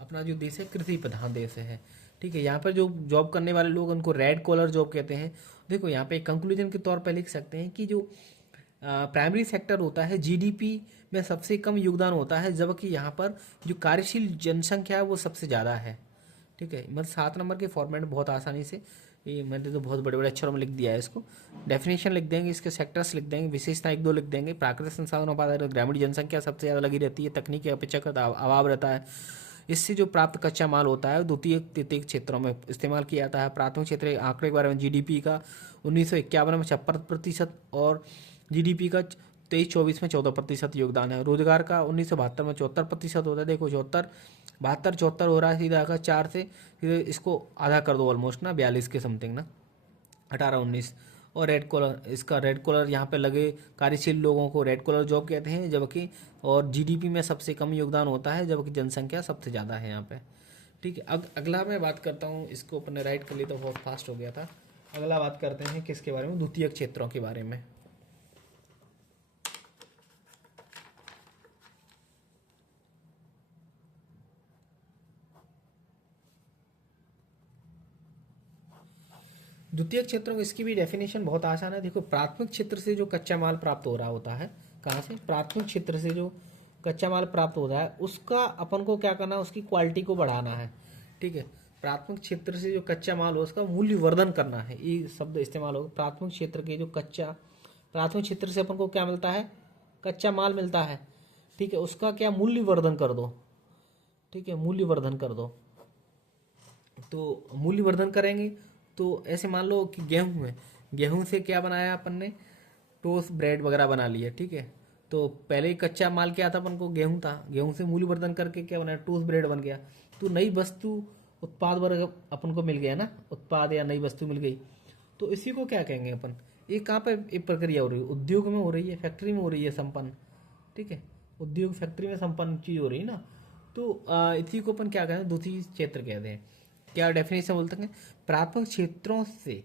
अपना जो देश है कृषि प्रधान देश है, ठीक है। यहाँ पर जो जॉब करने वाले लोग उनको रेड कॉलर जॉब कहते हैं। देखो यहाँ पे कंक्लूजन के तौर पर लिख सकते हैं कि जो प्राइमरी सेक्टर होता है जीडीपी में सबसे कम योगदान होता है, जबकि यहाँ पर जो कार्यशील जनसंख्या है वो सबसे ज़्यादा है, ठीक है। मतलब 7 नंबर के फॉर्मेट बहुत आसानी से, ये मैंने तो बहुत बड़े बड़े अक्षरों में लिख दिया है इसको। डेफिनेशन लिख देंगे, इसके सेक्टर्स लिख देंगे, विशेषता 1-2 लिख देंगे। प्राकृतिक संसाधनों पर आधारित ग्रामीण जनसंख्या सबसे ज़्यादा लगी रहती है, तकनीक की अपेक्षाकृत अभाव रहता है, इससे जो प्राप्त कच्चा माल होता है द्वितीय तृतीय क्षेत्रों में इस्तेमाल किया जाता है। प्राथमिक क्षेत्र के आंकड़े के बारे में, जीडीपी का 1951 में 56%, और जीडीपी का 23-24 में 14% योगदान है। रोजगार का 1972 में 74% होता है। देखो 72-74 हो रहा है, सीधा अगर 4 से सीधे इसको आधा कर दो ऑलमोस्ट ना, 42 के समथिंग ना, 18-19। और रेड कॉलर, इसका रेड कॉलर यहाँ पे लगे कार्यशील लोगों को रेड कॉलर जॉब कहते हैं, जबकि और जीडीपी में सबसे कम योगदान होता है, जबकि जनसंख्या सबसे ज़्यादा है यहाँ पे, ठीक है। अगला मैं बात करता हूँ, इसको अपने राइट कर लिया तो बहुत फास्ट हो गया था। अगला बात करते हैं किसके बारे में, द्वितीय क्षेत्रों के बारे में। द्वितीय क्षेत्रों में इसकी भी डेफिनेशन बहुत आसान है। देखो प्राथमिक क्षेत्र से जो कच्चा माल प्राप्त हो रहा होता है, कहाँ से, प्राथमिक क्षेत्र से जो कच्चा माल प्राप्त होता है उसका अपन को क्या करना है, उसकी क्वालिटी को बढ़ाना है, ठीक है। प्राथमिक क्षेत्र से जो कच्चा माल हो उसका मूल्यवर्धन करना है, ये शब्द इस्तेमाल होगा। प्राथमिक क्षेत्र के जो प्राथमिक क्षेत्र से अपन को क्या मिलता है, कच्चा माल मिलता है, ठीक है, उसका क्या मूल्यवर्धन कर दो, ठीक है, मूल्यवर्धन कर दो। तो मूल्यवर्धन करेंगे तो ऐसे मान लो कि गेहूं है, गेहूं से क्या बनाया अपन ने, टोस्ट ब्रेड वगैरह बना लिया, ठीक है। तो पहले ही कच्चा माल क्या था अपन को, गेहूं था, गेहूं से मूल्यवर्धन करके क्या बनाया, टोस्ट ब्रेड बन गया। तो नई वस्तु, उत्पाद वर्ग अपन को मिल गया ना, उत्पाद या नई वस्तु मिल गई। तो इसी को क्या कहेंगे अपन, ये कहाँ पर एक प्रक्रिया हो रही है, उद्योग में हो रही है, फैक्ट्री में हो रही है संपन्न, ठीक है। उद्योग फैक्ट्री में संपन्न चीज हो रही है ना। तो इसी को अपन क्या कहते हैं, द्वितीय क्षेत्र कहते हैं। क्या डेफिनेशन बोलते हैं, प्राथमिक क्षेत्रों से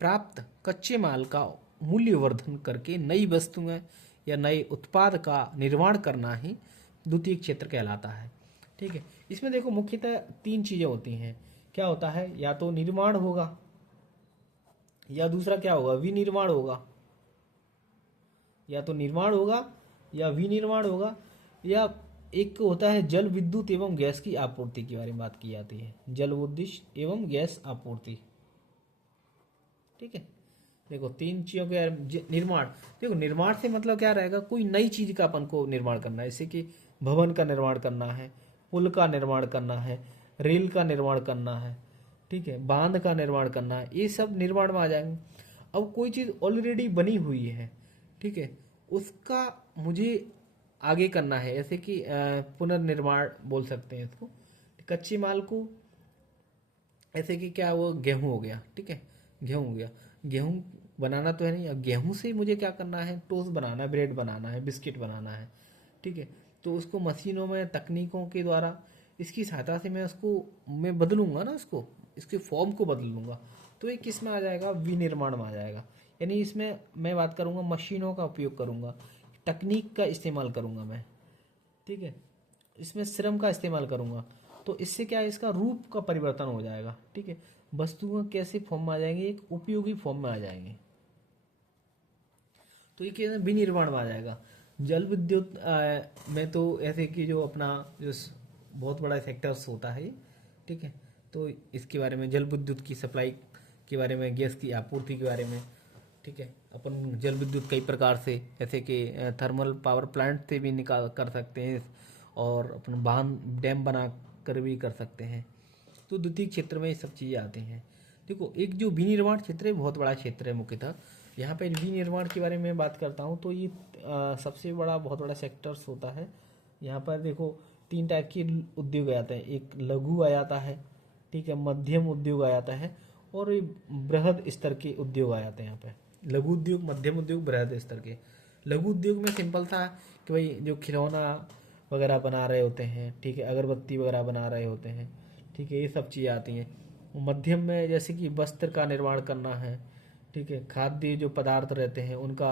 प्राप्त कच्चे माल का मूल्यवर्धन करके नई वस्तुएं या नए उत्पाद का निर्माण करना ही द्वितीय क्षेत्र कहलाता है, ठीक है। इसमें देखो मुख्यतः तीन चीजें होती हैं। क्या होता है, या तो निर्माण होगा, या दूसरा क्या होगा, विनिर्माण होगा, या तो निर्माण होगा या विनिर्माण होगा, या एक होता है जल विद्युत एवं गैस की आपूर्ति के बारे में बात की जाती है, जल विद्युत एवं गैस आपूर्ति, ठीक है। देखो तीन चीजों के निर्माण, देखो निर्माण से मतलब क्या रहेगा, कोई नई चीज का अपन को निर्माण करना है, जैसे कि भवन का निर्माण करना है, पुल का निर्माण करना है, रेल का निर्माण करना है, ठीक है, बांध का निर्माण करना है, ये सब निर्माण में आ जाएंगे। अब कोई चीज ऑलरेडी बनी हुई है, ठीक है, उसका मुझे आगे करना है, जैसे कि पुनर्निर्माण बोल सकते हैं इसको। कच्चे माल को, ऐसे कि क्या, वो गेहूं हो गया, ठीक है, गेहूं हो गया, गेहूं बनाना तो है नहीं, अब गेहूं से मुझे क्या करना है, टोस्ट बनाना है, ब्रेड बनाना है, बिस्किट बनाना है, ठीक है। तो उसको मशीनों में, तकनीकों के द्वारा, इसकी सहायता से मैं उसको, मैं बदलूंगा ना उसको, इसके फॉर्म को बदल लूंगा। तो ये किस में आ जाएगा, विनिर्माण में आ जाएगा। यानी इसमें मैं बात करूंगा मशीनों का उपयोग करूंगा, तकनीक का इस्तेमाल करूंगा मैं, ठीक है, इसमें श्रम का इस्तेमाल करूंगा। तो इससे क्या है, इसका रूप का परिवर्तन हो जाएगा, ठीक है। वस्तुएं कैसे फॉर्म में आ जाएंगे, एक उपयोगी फॉर्म में आ जाएंगे। तो ये क्या है, विनिर्माण में आ जाएगा। जल विद्युत में तो ऐसे कि जो अपना जो बहुत बड़ा सेक्टर्स होता है, ठीक है। तो इसके बारे में, जल विद्युत की सप्लाई के बारे में, गैस की आपूर्ति के बारे में, ठीक है। अपन जल विद्युत कई प्रकार से, जैसे कि थर्मल पावर प्लांट से भी निकाल कर सकते हैं, और अपन बांध डैम बना कर भी कर सकते हैं। तो द्वितीय क्षेत्र में ये सब चीज़ें आती हैं। देखो एक जो विनिर्माण क्षेत्र है, बहुत बड़ा क्षेत्र है मुख्यतः। यहाँ पर विनिर्माण के बारे में बात करता हूँ, तो ये सबसे बड़ा, बहुत बड़ा सेक्टर्स होता है। यहाँ पर देखो तीन टाइप के उद्योग आ जाते हैं, एक लघु आ जाता है, ठीक है, मध्यम उद्योग आ जाता है, और बृहद स्तर के उद्योग आ जाते हैं। यहाँ पे लघु उद्योग, मध्यम उद्योग, बृहद स्तर के। लघु उद्योग में सिंपल था कि भाई जो खिलौना वगैरह बना रहे होते हैं, ठीक है, अगरबत्ती वगैरह बना रहे होते हैं, ठीक है, ये सब चीज़ें आती हैं। मध्यम में जैसे कि वस्त्र का निर्माण करना है, ठीक है, खाद्य जो पदार्थ रहते हैं उनका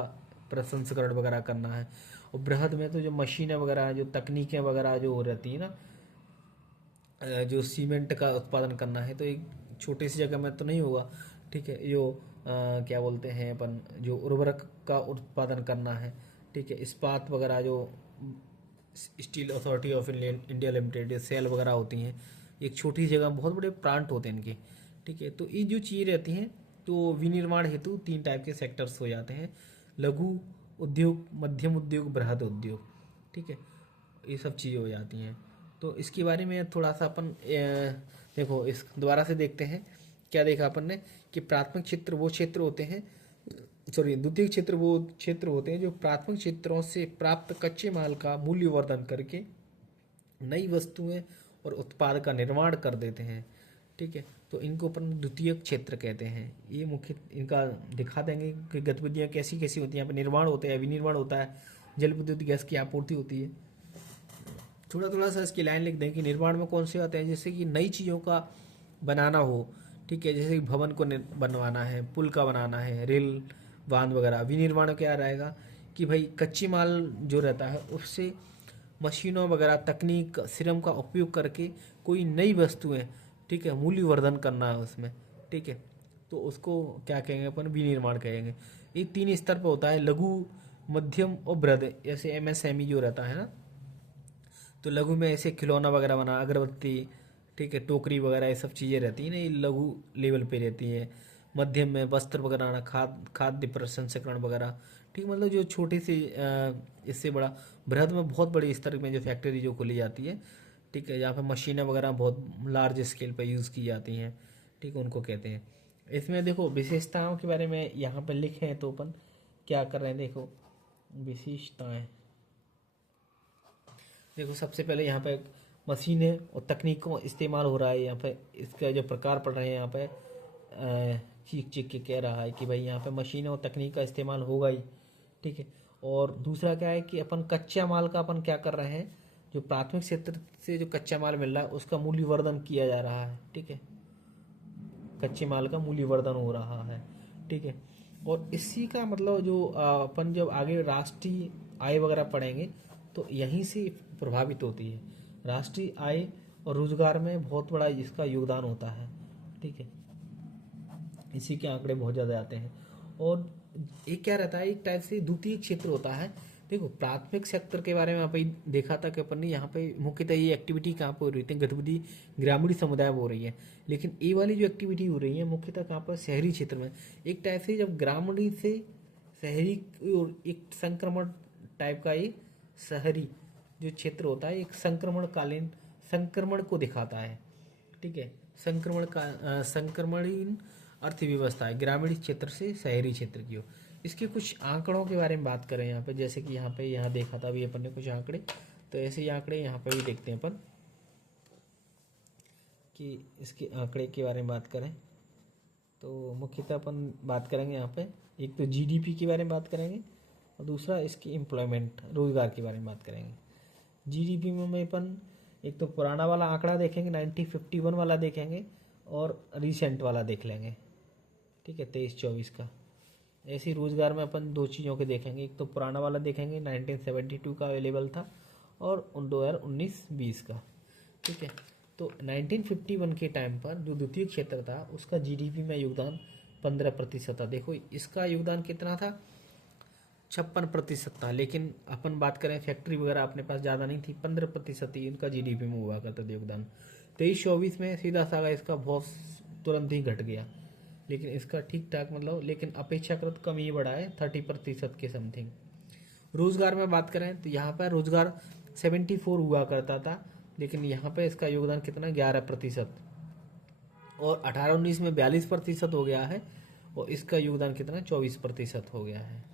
प्रसंस्करण वगैरह करना है। और बृहद में तो जो मशीनें वगैरह, जो तकनीकें वगैरह जो हो रहती है ना, जो सीमेंट का उत्पादन करना है, तो एक छोटी सी जगह में तो नहीं होगा, ठीक है। जो क्या बोलते हैं अपन, जो उर्वरक का उत्पादन करना है, ठीक है, इस्पात वगैरह, जो steel authority of India limited, SAIL वगैरह होती हैं, एक छोटी जगह में बहुत बड़े प्लांट होते हैं इनके, ठीक है। तो ये जो चीज़ें रहती हैं, तो विनिर्माण हेतु तीन टाइप के सेक्टर्स हो जाते हैं, लघु उद्योग, मध्यम उद्योग, बृहद उद्योग, ठीक है, ये सब चीज़ें हो जाती हैं। तो इसके बारे में थोड़ा सा अपन देखो इस दोबारा से देखते हैं। क्या देखा अपन ने कि प्राथमिक क्षेत्र वो क्षेत्र होते हैं, सॉरी, द्वितीय क्षेत्र वो क्षेत्र होते हैं जो प्राथमिक क्षेत्रों से प्राप्त कच्चे माल का मूल्यवर्धन करके नई वस्तुएं और उत्पाद का निर्माण कर देते हैं, ठीक है। तो इनको अपन द्वितीय क्षेत्र कहते हैं। ये मुख्य इनका दिखा देंगे कि गतिविधियाँ कैसी कैसी होती हैं। यहाँ पर निर्माण होता है, विनिर्माण होता है, जल विद्युत गैस की आपूर्ति होती है। थोड़ा थोड़ा सा इसकी लाइन लिख दें कि निर्माण में कौन से आते हैं, जैसे कि नई चीज़ों का बनाना हो, ठीक है, जैसे कि भवन को बनवाना है, पुल का बनाना है, रेल बांध वगैरह। विनिर्माण में क्या रहेगा कि भाई कच्ची माल जो रहता है उससे मशीनों वगैरह, तकनीक, श्रम का उपयोग करके कोई नई वस्तुएं, ठीक है, मूल्यवर्धन करना है उसमें, ठीक है। तो उसको क्या कहेंगे अपन, विनिर्माण कहेंगे। ये तीन स्तर पर होता है, लघु, मध्यम और बृहद। जैसे एमएसएमई जो रहता है ना, तो लघु में ऐसे खिलौना वगैरह बना, अगरबत्ती, ठीक है, टोकरी वगैरह, ये सब चीज़ें रहती हैं ना, ये लघु लेवल पे रहती हैं। मध्यम में वस्त्र वगैरह बनाना, खाद्य प्रसंस्करण वगैरह, ठीक, मतलब जो छोटी सी इससे बड़ा। बृहद में बहुत बड़े स्तर में जो फैक्ट्री जो खोली जाती है, ठीक है, जहाँ पे मशीनें वगैरह बहुत लार्ज स्केल पर यूज़ की जाती हैं, ठीक है, उनको कहते हैं। इसमें देखो विशेषताओं के बारे में यहाँ पर लिखे हैं, तो अपन क्या कर रहे हैं, देखो विशेषताएं। देखो सबसे पहले यहाँ पे मशीनें और तकनीकों इस्तेमाल हो रहा है यहाँ पे, इसका जो प्रकार पढ़ रहे हैं यहाँ पे चीख चीख के कह रहा है कि भाई यहाँ पे मशीनें और तकनीक का इस्तेमाल होगा ही, ठीक है। और दूसरा क्या है कि अपन कच्चा माल का अपन क्या कर रहे हैं, जो प्राथमिक क्षेत्र से जो कच्चा माल मिल रहा है उसका मूल्यवर्धन किया जा रहा है, ठीक है। कच्चे माल का मूल्यवर्धन हो रहा है, ठीक है। और इसी का मतलब जो अपन जब आगे राष्ट्रीय आय वगैरह पढ़ेंगे तो यहीं से प्रभावित होती है। राष्ट्रीय आय और रोजगार में बहुत बड़ा इसका योगदान होता है, ठीक है। इसी के आंकड़े बहुत ज़्यादा आते हैं। और एक क्या रहता है, एक टाइप से द्वितीय क्षेत्र होता है। देखो प्राथमिक सेक्टर के बारे में यहाँ पे देखा था कि अपन ने यहाँ पे मुख्यतः ये एक्टिविटी कहाँ पे हो रही थी, गतिविधि ग्रामीण समुदाय में हो रही है। लेकिन ये वाली जो एक्टिविटी हो रही है मुख्यतः कहाँ पर, शहरी क्षेत्र में। एक टाइप से जब ग्रामीण से शहरी और एक संक्रमण टाइप का ये शहरी जो क्षेत्र होता है, एक संक्रमणकालीन संक्रमण को दिखाता है, ठीक है। संक्रमणीन अर्थव्यवस्था है, ग्रामीण क्षेत्र से शहरी क्षेत्र की हो। इसके कुछ आंकड़ों के बारे में बात करें यहाँ पे, जैसे कि यहाँ देखा था अभी अपन ने कुछ आंकड़े, तो ऐसे ही आंकड़े यहाँ पे भी देखते हैं अपन कि इसके आंकड़े के बारे में बात करें तो मुख्यतः अपन बात करेंगे यहाँ पे, एक तो जीडीपी के बारे में बात करेंगे और दूसरा इसकी एम्प्लॉयमेंट रोजगार के बारे में बात करेंगे। जीडीपी में अपन एक तो पुराना वाला आंकड़ा देखेंगे 1951 वाला देखेंगे और रिसेंट वाला देख लेंगे, ठीक है, 23-24 का। ऐसे ही रोजगार में अपन दो चीज़ों के देखेंगे, एक तो पुराना वाला देखेंगे 1972 का अवेलेबल था और 2019-20 का, ठीक है। तो 1951 के टाइम पर जो द्वितीय क्षेत्र था उसका जीडीपी में योगदान 15% था। देखो इसका योगदान कितना था, 56% था। लेकिन अपन बात करें फैक्ट्री वगैरह अपने पास ज़्यादा नहीं थी, 15% ही इनका जीडीपी में हुआ करता था योगदान। 23-24 में सीधा सागा इसका बहुत तुरंत ही घट गया, लेकिन इसका ठीक ठाक मतलब, लेकिन अपेक्षाकृत कम ही बढ़ा है 30% के समथिंग। रोजगार में बात करें तो यहाँ पर रोजगार 74 हुआ करता था, लेकिन यहाँ पे इसका योगदान कितना 11%, और 18-19 में 42% हो गया है, और इसका योगदान कितना 24% हो गया है,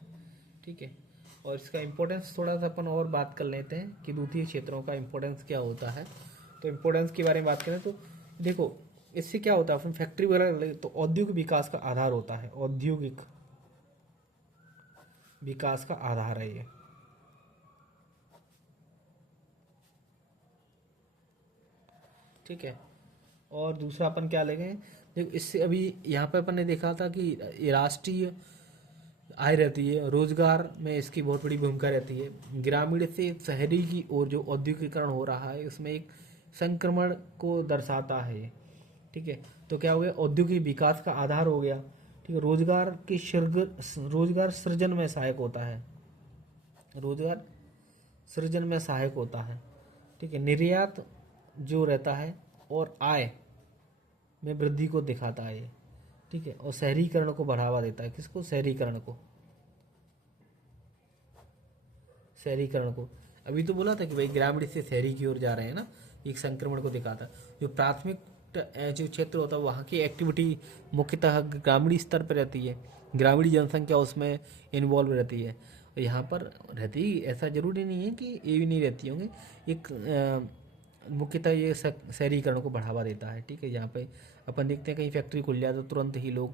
ठीक है। और इसका इम्पोर्टेंस थोड़ा सा अपन और बात कर लेते हैं कि द्वितीय क्षेत्रों का इम्पोर्टेंस क्या होता है। तो इम्पोर्टेंस के बारे में बात करें तो देखो इससे क्या होता है, अपन फैक्ट्री वगैरह तो औद्योगिक विकास का आधार होता है, औद्योगिक विकास का आधार है ये, ठीक है। और दूसरा अपन क्या लेंगे, देखो इससे अभी यहाँ पे अपन ने देखा था कि राष्ट्रीय आय रहती है, रोजगार में इसकी बहुत बड़ी भूमिका रहती है। ग्रामीण से शहरी की ओर जो औद्योगिकरण हो रहा है उसमें एक संक्रमण को दर्शाता है ये, ठीक है। तो क्या हो गया, औद्योगिक विकास का आधार हो गया, ठीक है। रोजगार सृजन में सहायक होता है, रोजगार सृजन में सहायक होता है, ठीक है। निर्यात जो रहता है और आय में वृद्धि को दिखाता है ये, ठीक है। और शहरीकरण को बढ़ावा देता है, किसको, शहरीकरण को, शहरीकरण को। अभी तो बोला था कि भाई ग्रामीण से शहरी की ओर जा रहे हैं ना, एक संक्रमण को दिखाता है। जो प्राथमिक जो क्षेत्र होता है वहाँ की एक्टिविटी मुख्यतः ग्रामीण स्तर पर रहती है, ग्रामीण जनसंख्या उसमें इन्वॉल्व रहती है। यहाँ पर रहती, ऐसा जरूरी नहीं है कि ये भी नहीं रहती होंगे, एक मुख्यतः ये शहरीकरण को बढ़ावा देता है, ठीक है। यहाँ पे अपन देखते हैं कहीं फैक्ट्री खुल जाए तो तुरंत ही लोग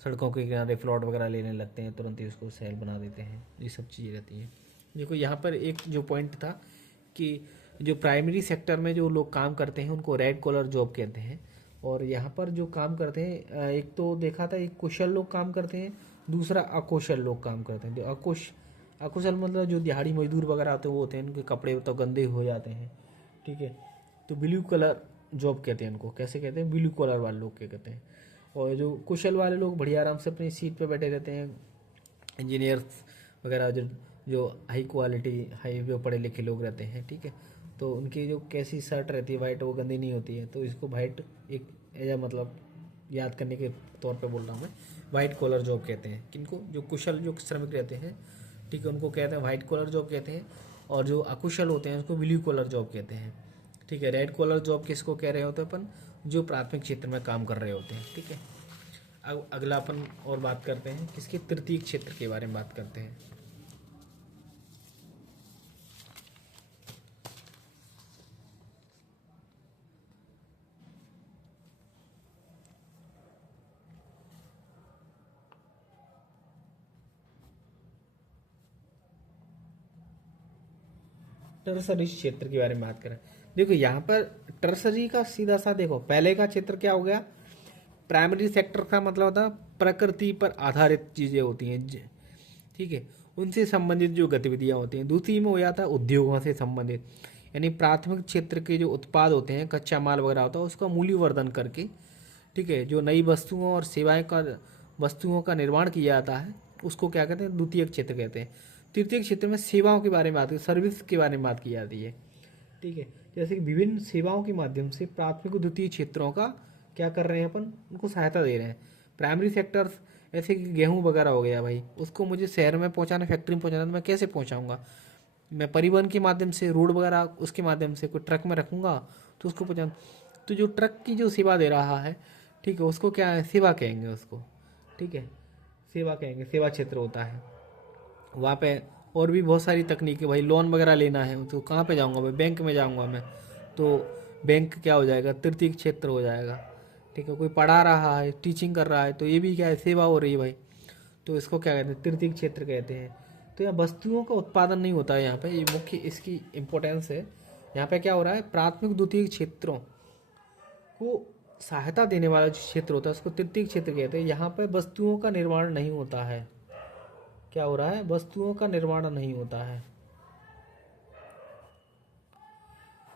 सड़कों के किनारे प्लॉट वगैरह लेने लगते हैं, तुरंत ही उसको शहर बना देते हैं, ये सब चीज़ें रहती हैं। देखो यहाँ पर एक जो पॉइंट था कि जो प्राइमरी सेक्टर में जो लोग काम करते हैं उनको रेड कॉलर जॉब कहते हैं, और यहाँ पर जो काम करते हैं एक तो देखा था एक कुशल लोग काम करते हैं, दूसरा अकुशल लोग काम करते हैं। जो अकुशल मतलब जो दिहाड़ी मजदूर वगैरह होते हैं वो होते हैं, उनके कपड़े तो गंदे हो जाते हैं, ठीक है। तो ब्लू कलर जॉब कहते हैं उनको, कैसे कहते हैं, ब्लू कलर वाले लोग क्या कहते हैं। और जो कुशल वाले लोग बढ़िया आराम से अपनी सीट पे बैठे रहते हैं, इंजीनियर्स वगैरह जो जो हाई क्वालिटी हाई जो पढ़े लिखे लोग रहते हैं, ठीक है। तो उनकी जो कैसी शर्ट रहती है वाइट, वो गंदी नहीं होती है, तो इसको वाइट एक एज मतलब याद करने के तौर पे बोल रहा हूँ मैं, वाइट कॉलर जॉब कहते हैं किनको, जो कुशल जो श्रमिक रहते हैं, ठीक है, उनको कहते हैं वाइट कॉलर जॉब कहते हैं। और जो अकुशल होते हैं उसको ब्लू कॉलर जॉब कहते हैं, ठीक है। रेड कॉलर जॉब किसको कह रहे होते हैं अपन, जो प्राथमिक क्षेत्र में काम कर रहे होते हैं, ठीक है। अब अगला अपन और बात करते हैं किसके, तृतीय क्षेत्र के बारे में बात करते हैं। टर्सरी क्षेत्र के बारे में बात करें, देखो यहाँ पर टर्सरी का सीधा सा देखो, पहले का क्षेत्र क्या हो गया, प्राइमरी सेक्टर का मतलब होता है प्रकृति पर आधारित चीज़ें होती हैं, ठीक है, उनसे संबंधित जो गतिविधियाँ होती हैं। दूसरी में हो जाता है उद्योगों से संबंधित, यानी प्राथमिक क्षेत्र के जो उत्पाद होते हैं, कच्चा माल वगैरह होता है, उसका मूल्यवर्धन करके, ठीक है, जो नई वस्तुओं और सेवाएं का वस्तुओं का निर्माण किया जाता है, उसको क्या कहते हैं, द्वितीय क्षेत्र कहते हैं। तृतीय क्षेत्र में सेवाओं के बारे में बात, सर्विस के बारे में बात की जाती है, ठीक है, जैसे कि विभिन्न सेवाओं के माध्यम से प्राथमिक और द्वितीय क्षेत्रों का क्या कर रहे हैं अपन, उनको सहायता दे रहे हैं। प्राइमरी सेक्टर्स ऐसे कि गेहूं वगैरह हो गया भाई, उसको मुझे शहर में पहुंचाना, फैक्ट्री में पहुंचाना, तो मैं कैसे पहुंचाऊंगा, मैं परिवहन के माध्यम से, रोड वगैरह उसके माध्यम से, कोई ट्रक में रखूंगा तो उसको पहुंचा, तो जो ट्रक की जो सेवा दे रहा है, ठीक है, उसको क्या है, सेवा कहेंगे उसको, ठीक है, सेवा कहेंगे, सेवा क्षेत्र होता है वहाँ पे। और भी बहुत सारी तकनीकें भाई, लोन वगैरह लेना है तो कहाँ पे जाऊँगा भाई, बैंक में जाऊँगा मैं, तो बैंक क्या हो जाएगा, तृतीय क्षेत्र हो जाएगा, ठीक है। कोई पढ़ा रहा है, टीचिंग कर रहा है, तो ये भी क्या है, सेवा हो रही है भाई, तो इसको क्या कहते हैं, तृतीय क्षेत्र कहते हैं। तो यहाँ वस्तुओं का उत्पादन नहीं होता है यहाँ पे, ये मुख्य इसकी इम्पोर्टेंस है। यहाँ पे क्या हो रहा है, प्राथमिक द्वितीय क्षेत्रों को सहायता देने वाला जो क्षेत्र होता है उसको तृतीय क्षेत्र कहते हैं। यहाँ पे वस्तुओं का निर्माण नहीं होता है, क्या हो रहा है, वस्तुओं का निर्माण नहीं होता है,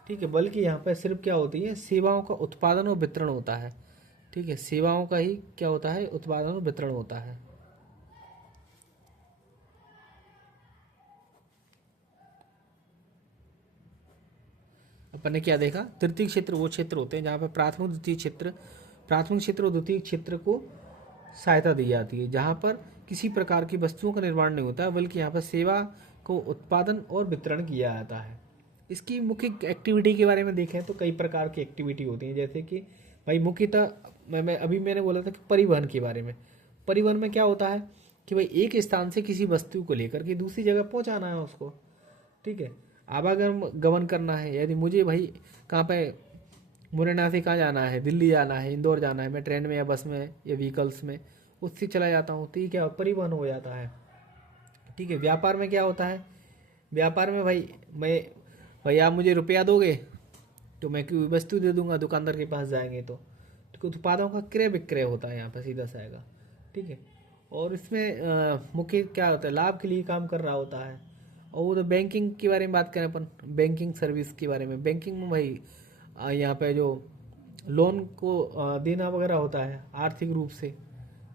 ठीक है, बल्कि यहाँ पे सिर्फ क्या होती है, सेवाओं का उत्पादन और वितरण होता है, ठीक है, सेवाओं का ही क्या होता है, उत्पादन और वितरण होता है। अपन ने क्या देखा, तृतीय क्षेत्र वो क्षेत्र होते हैं जहाँ पे प्राथमिक द्वितीय क्षेत्र, प्राथमिक क्षेत्र और द्वितीय क्षेत्र को सहायता दी जाती है, जहाँ पर किसी प्रकार की वस्तुओं का निर्माण नहीं होता है, बल्कि यहाँ पर सेवा को उत्पादन और वितरण किया जाता है। इसकी मुख्य एक्टिविटी के बारे में देखें तो कई प्रकार की एक्टिविटी होती हैं, जैसे कि भाई मुख्यतः मैं अभी मैंने बोला था कि परिवहन के बारे में, परिवहन में क्या होता है कि भाई एक स्थान से किसी वस्तु को लेकर के दूसरी जगह पहुंचाना है उसको, ठीक है, आवागमन गमन करना है। यदि मुझे भाई कहाँ पे, मुरैना से कहाँ जाना है, दिल्ली जाना है, इंदौर जाना है, मैं ट्रेन में या बस में या व्हीकल्स में उससे चला जाता हूँ, तो ये क्या परिवहन हो जाता है, ठीक है। व्यापार में क्या होता है, व्यापार में भाई भाई आप मुझे रुपया दोगे तो मैं कोई वस्तु दे दूंगा, दुकानदार के पास जाएंगे तो उत्पादों का क्रय विक्रय होता है यहाँ पर, सीधा सा आएगा, ठीक है। और इसमें मुख्य क्या होता है, लाभ के लिए काम कर रहा होता है। और वो तो बैंकिंग के बारे में बात करें अपन, बैंकिंग सर्विस के बारे में, बैंकिंग में भाई यहाँ पे जो लोन को देना वगैरह होता है आर्थिक रूप से,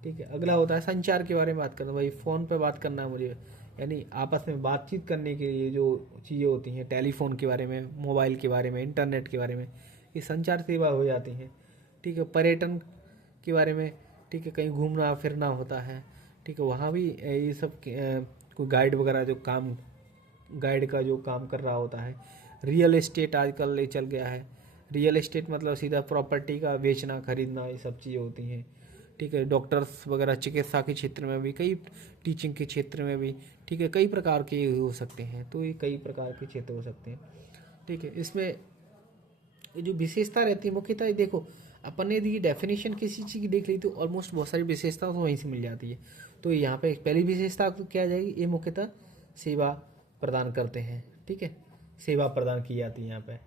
ठीक है। अगला होता है संचार के बारे में बात करना, भाई फ़ोन पे बात करना है मुझे, यानी आपस में बातचीत करने के लिए जो चीज़ें होती हैं, टेलीफोन के बारे में, मोबाइल के बारे में, इंटरनेट के बारे में, ये संचार सेवा हो जाती हैं, ठीक है। पर्यटन के बारे में, ठीक है, कहीं घूमना फिरना होता है, ठीक है, वहाँ भी ये सब कोई गाइड वगैरह जो काम, गाइड का जो काम कर रहा होता है। रियल एस्टेट आजकल ये चल गया है, रियल एस्टेट मतलब सीधा प्रॉपर्टी का बेचना खरीदना, ये सब चीज़ें होती हैं, ठीक है। डॉक्टर्स वगैरह चिकित्सा के क्षेत्र में भी, कई टीचिंग के क्षेत्र में भी, ठीक है, कई प्रकार के हो सकते हैं, तो ये कई प्रकार के क्षेत्र हो सकते हैं, ठीक है। इसमें ये जो विशेषता रहती है मुख्यतः ये देखो, अपन ने यदि डेफिनेशन किसी चीज़ की देख ली तो ऑलमोस्ट बहुत सारी विशेषता तो वहीं से मिल जाती है। तो यहाँ पे पहली विशेषता तो क्या आ जाएगी, ये मुख्यतः सेवा प्रदान करते हैं, ठीक है, सेवा प्रदान की जाती है यहाँ पे,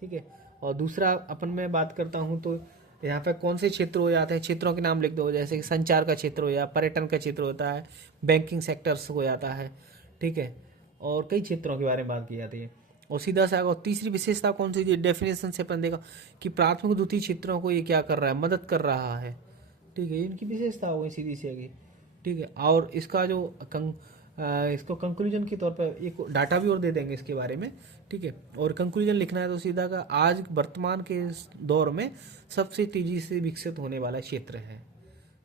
ठीक है। और दूसरा अपन मैं बात करता हूँ तो यहाँ पे कौन से क्षेत्र हो जाते हैं, क्षेत्रों के नाम लिख दो, जैसे कि संचार का क्षेत्र हो या पर्यटन का क्षेत्र होता है, बैंकिंग सेक्टर्स हो जाता है, ठीक है, और कई क्षेत्रों के बारे में बात की जाती है। और सीधा सा और तीसरी विशेषता कौन सी, डेफिनेशन से अपन देखा कि प्राथमिक द्वितीय क्षेत्रों को ये क्या कर रहा है, मदद कर रहा है, ठीक है, इनकी विशेषता हो गई सीधी सी आगे, ठीक है। और इसका जो इसको कंक्लूजन के तौर पर एक डाटा भी और दे देंगे इसके बारे में, ठीक है। और कंक्लूजन लिखना है तो सीधा का आज वर्तमान के दौर में सबसे तेजी से विकसित होने वाला क्षेत्र है,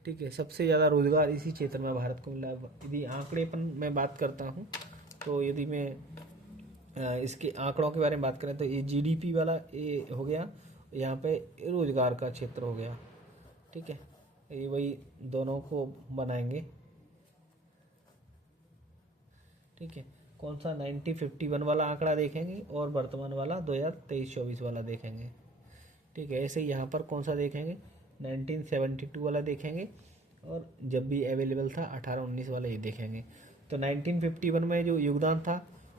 ठीक है, सबसे ज़्यादा रोजगार इसी क्षेत्र में भारत को मिला। यदि आंकड़ेपन में बात करता हूँ तो यदि मैं इसके आंकड़ों के बारे में बात करें तो ये जीडीपी वाला ये हो गया, यहाँ पे रोजगार का क्षेत्र हो गया, ठीक है, ये वही दोनों को बनाएंगे। ठीक है, कौन सा 1951 वाला आंकड़ा देखेंगे और वर्तमान वाला 2023-24 वाला देखेंगे। ठीक है, ऐसे ही यहाँ पर कौन सा देखेंगे, 1972 वाला देखेंगे, और जब भी अवेलेबल था 18-19 वाला ये देखेंगे। तो 1951 में जो योगदान था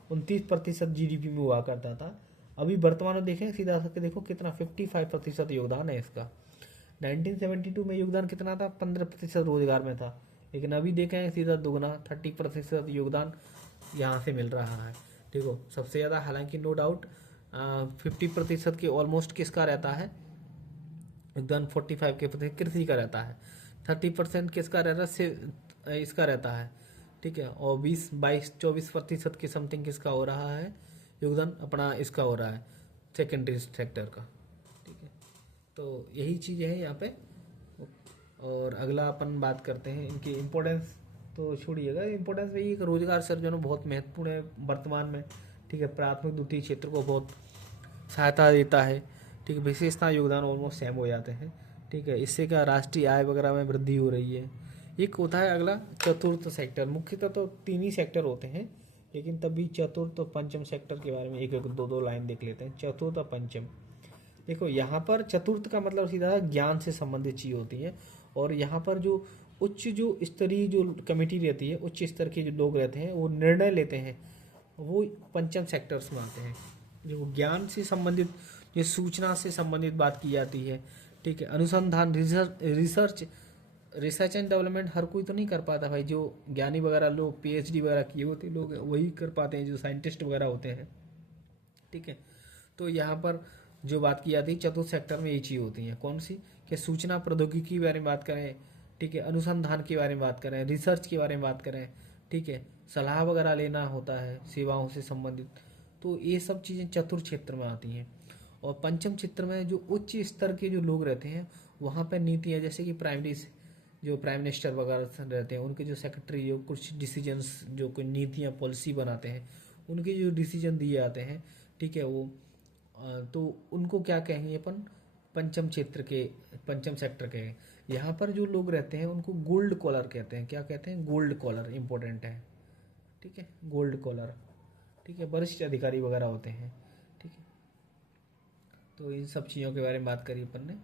29% जीडीपी में हुआ करता था। अभी वर्तमान में देखें सीधा करके देखो कितना, 55% योगदान है इसका। 1972 में योगदान कितना था, 15% रोजगार में था, लेकिन अभी देखें सीधा दुगना 30% योगदान यहाँ से मिल रहा है। ठीक हो, सबसे ज़्यादा हालांकि नो डाउट 50% के ऑलमोस्ट किसका रहता है योगदान, 45 के प्रतिशत कृषि का रहता है, 30% किसका रहता है से इसका रहता है। ठीक है, और 20-22-24% के समथिंग किसका हो रहा है योगदान, अपना इसका हो रहा है सेकेंडरी सेक्टर का। ठीक है, तो यही चीज़ है यहाँ पे। और अगला अपन बात करते हैं इनकी इम्पोर्टेंस, तो छोड़िएगा इम्पोर्टेंस में ये रोजगार सृजन बहुत महत्वपूर्ण है वर्तमान में। ठीक है, प्राथमिक द्वितीय क्षेत्र को बहुत सहायता देता है। ठीक है, विशेषता योगदान ऑलमोस्ट सेम हो जाते हैं। ठीक है, इससे क्या राष्ट्रीय आय वगैरह में वृद्धि हो रही है। एक होता है अगला चतुर्थ सेक्टर, मुख्यतः तो 3 ही सेक्टर होते हैं, लेकिन तभी चतुर्थ और पंचम सेक्टर के बारे में एक एक दो दो लाइन देख लेते हैं। चतुर्थ और पंचम, देखो यहाँ पर चतुर्थ का मतलब सीधा ज्ञान से संबंधित चीज होती है, और यहाँ पर जो उच्च जो स्तरीय जो कमेटी रहती है, उच्च स्तर के जो लोग रहते हैं वो निर्णय लेते हैं, वो पंचम सेक्टर्स में आते हैं। जो ज्ञान से संबंधित, जो सूचना से संबंधित बात की जाती है। ठीक है, अनुसंधान रिसर्च एंड डेवलपमेंट हर कोई तो नहीं कर पाता भाई, जो ज्ञानी वगैरह लोग पीएचडी वगैरह किए होते लोग वही कर पाते हैं, जो साइंटिस्ट वगैरह होते हैं। ठीक है, तो यहाँ पर जो बात की जाती है चतुर्थ सेक्टर में ये चीज़ होती है, कौन सी, कि सूचना प्रौद्योगिकी के बारे में बात करें। ठीक है, अनुसंधान के बारे में बात करें, रिसर्च के बारे में बात करें। ठीक है, सलाह वगैरह लेना होता है सेवाओं से संबंधित, तो ये सब चीज़ें चतुर्थ क्षेत्र में आती हैं। और पंचम क्षेत्र में जो उच्च स्तर के जो लोग रहते हैं वहाँ पर नीतियाँ, जैसे कि जो प्राइम मिनिस्टर वगैरह रहते हैं, उनके जो सेक्रेटरी जो कुछ डिसीजंस, जो कोई नीतियाँ पॉलिसी बनाते हैं, उनके जो डिसीजन दिए जाते हैं। ठीक है, वो तो उनको क्या कहेंगे अपन, पंचम क्षेत्र के, पंचम सेक्टर के। यहाँ पर जो लोग रहते हैं उनको गोल्ड कॉलर कहते हैं। क्या कहते हैं, गोल्ड कॉलर इंपॉर्टेंट है। ठीक है, गोल्ड कॉलर। ठीक है, वरिष्ठ अधिकारी वगैरह होते हैं। ठीक है, तो इन सब चीज़ों के बारे में बात करी अपन ने।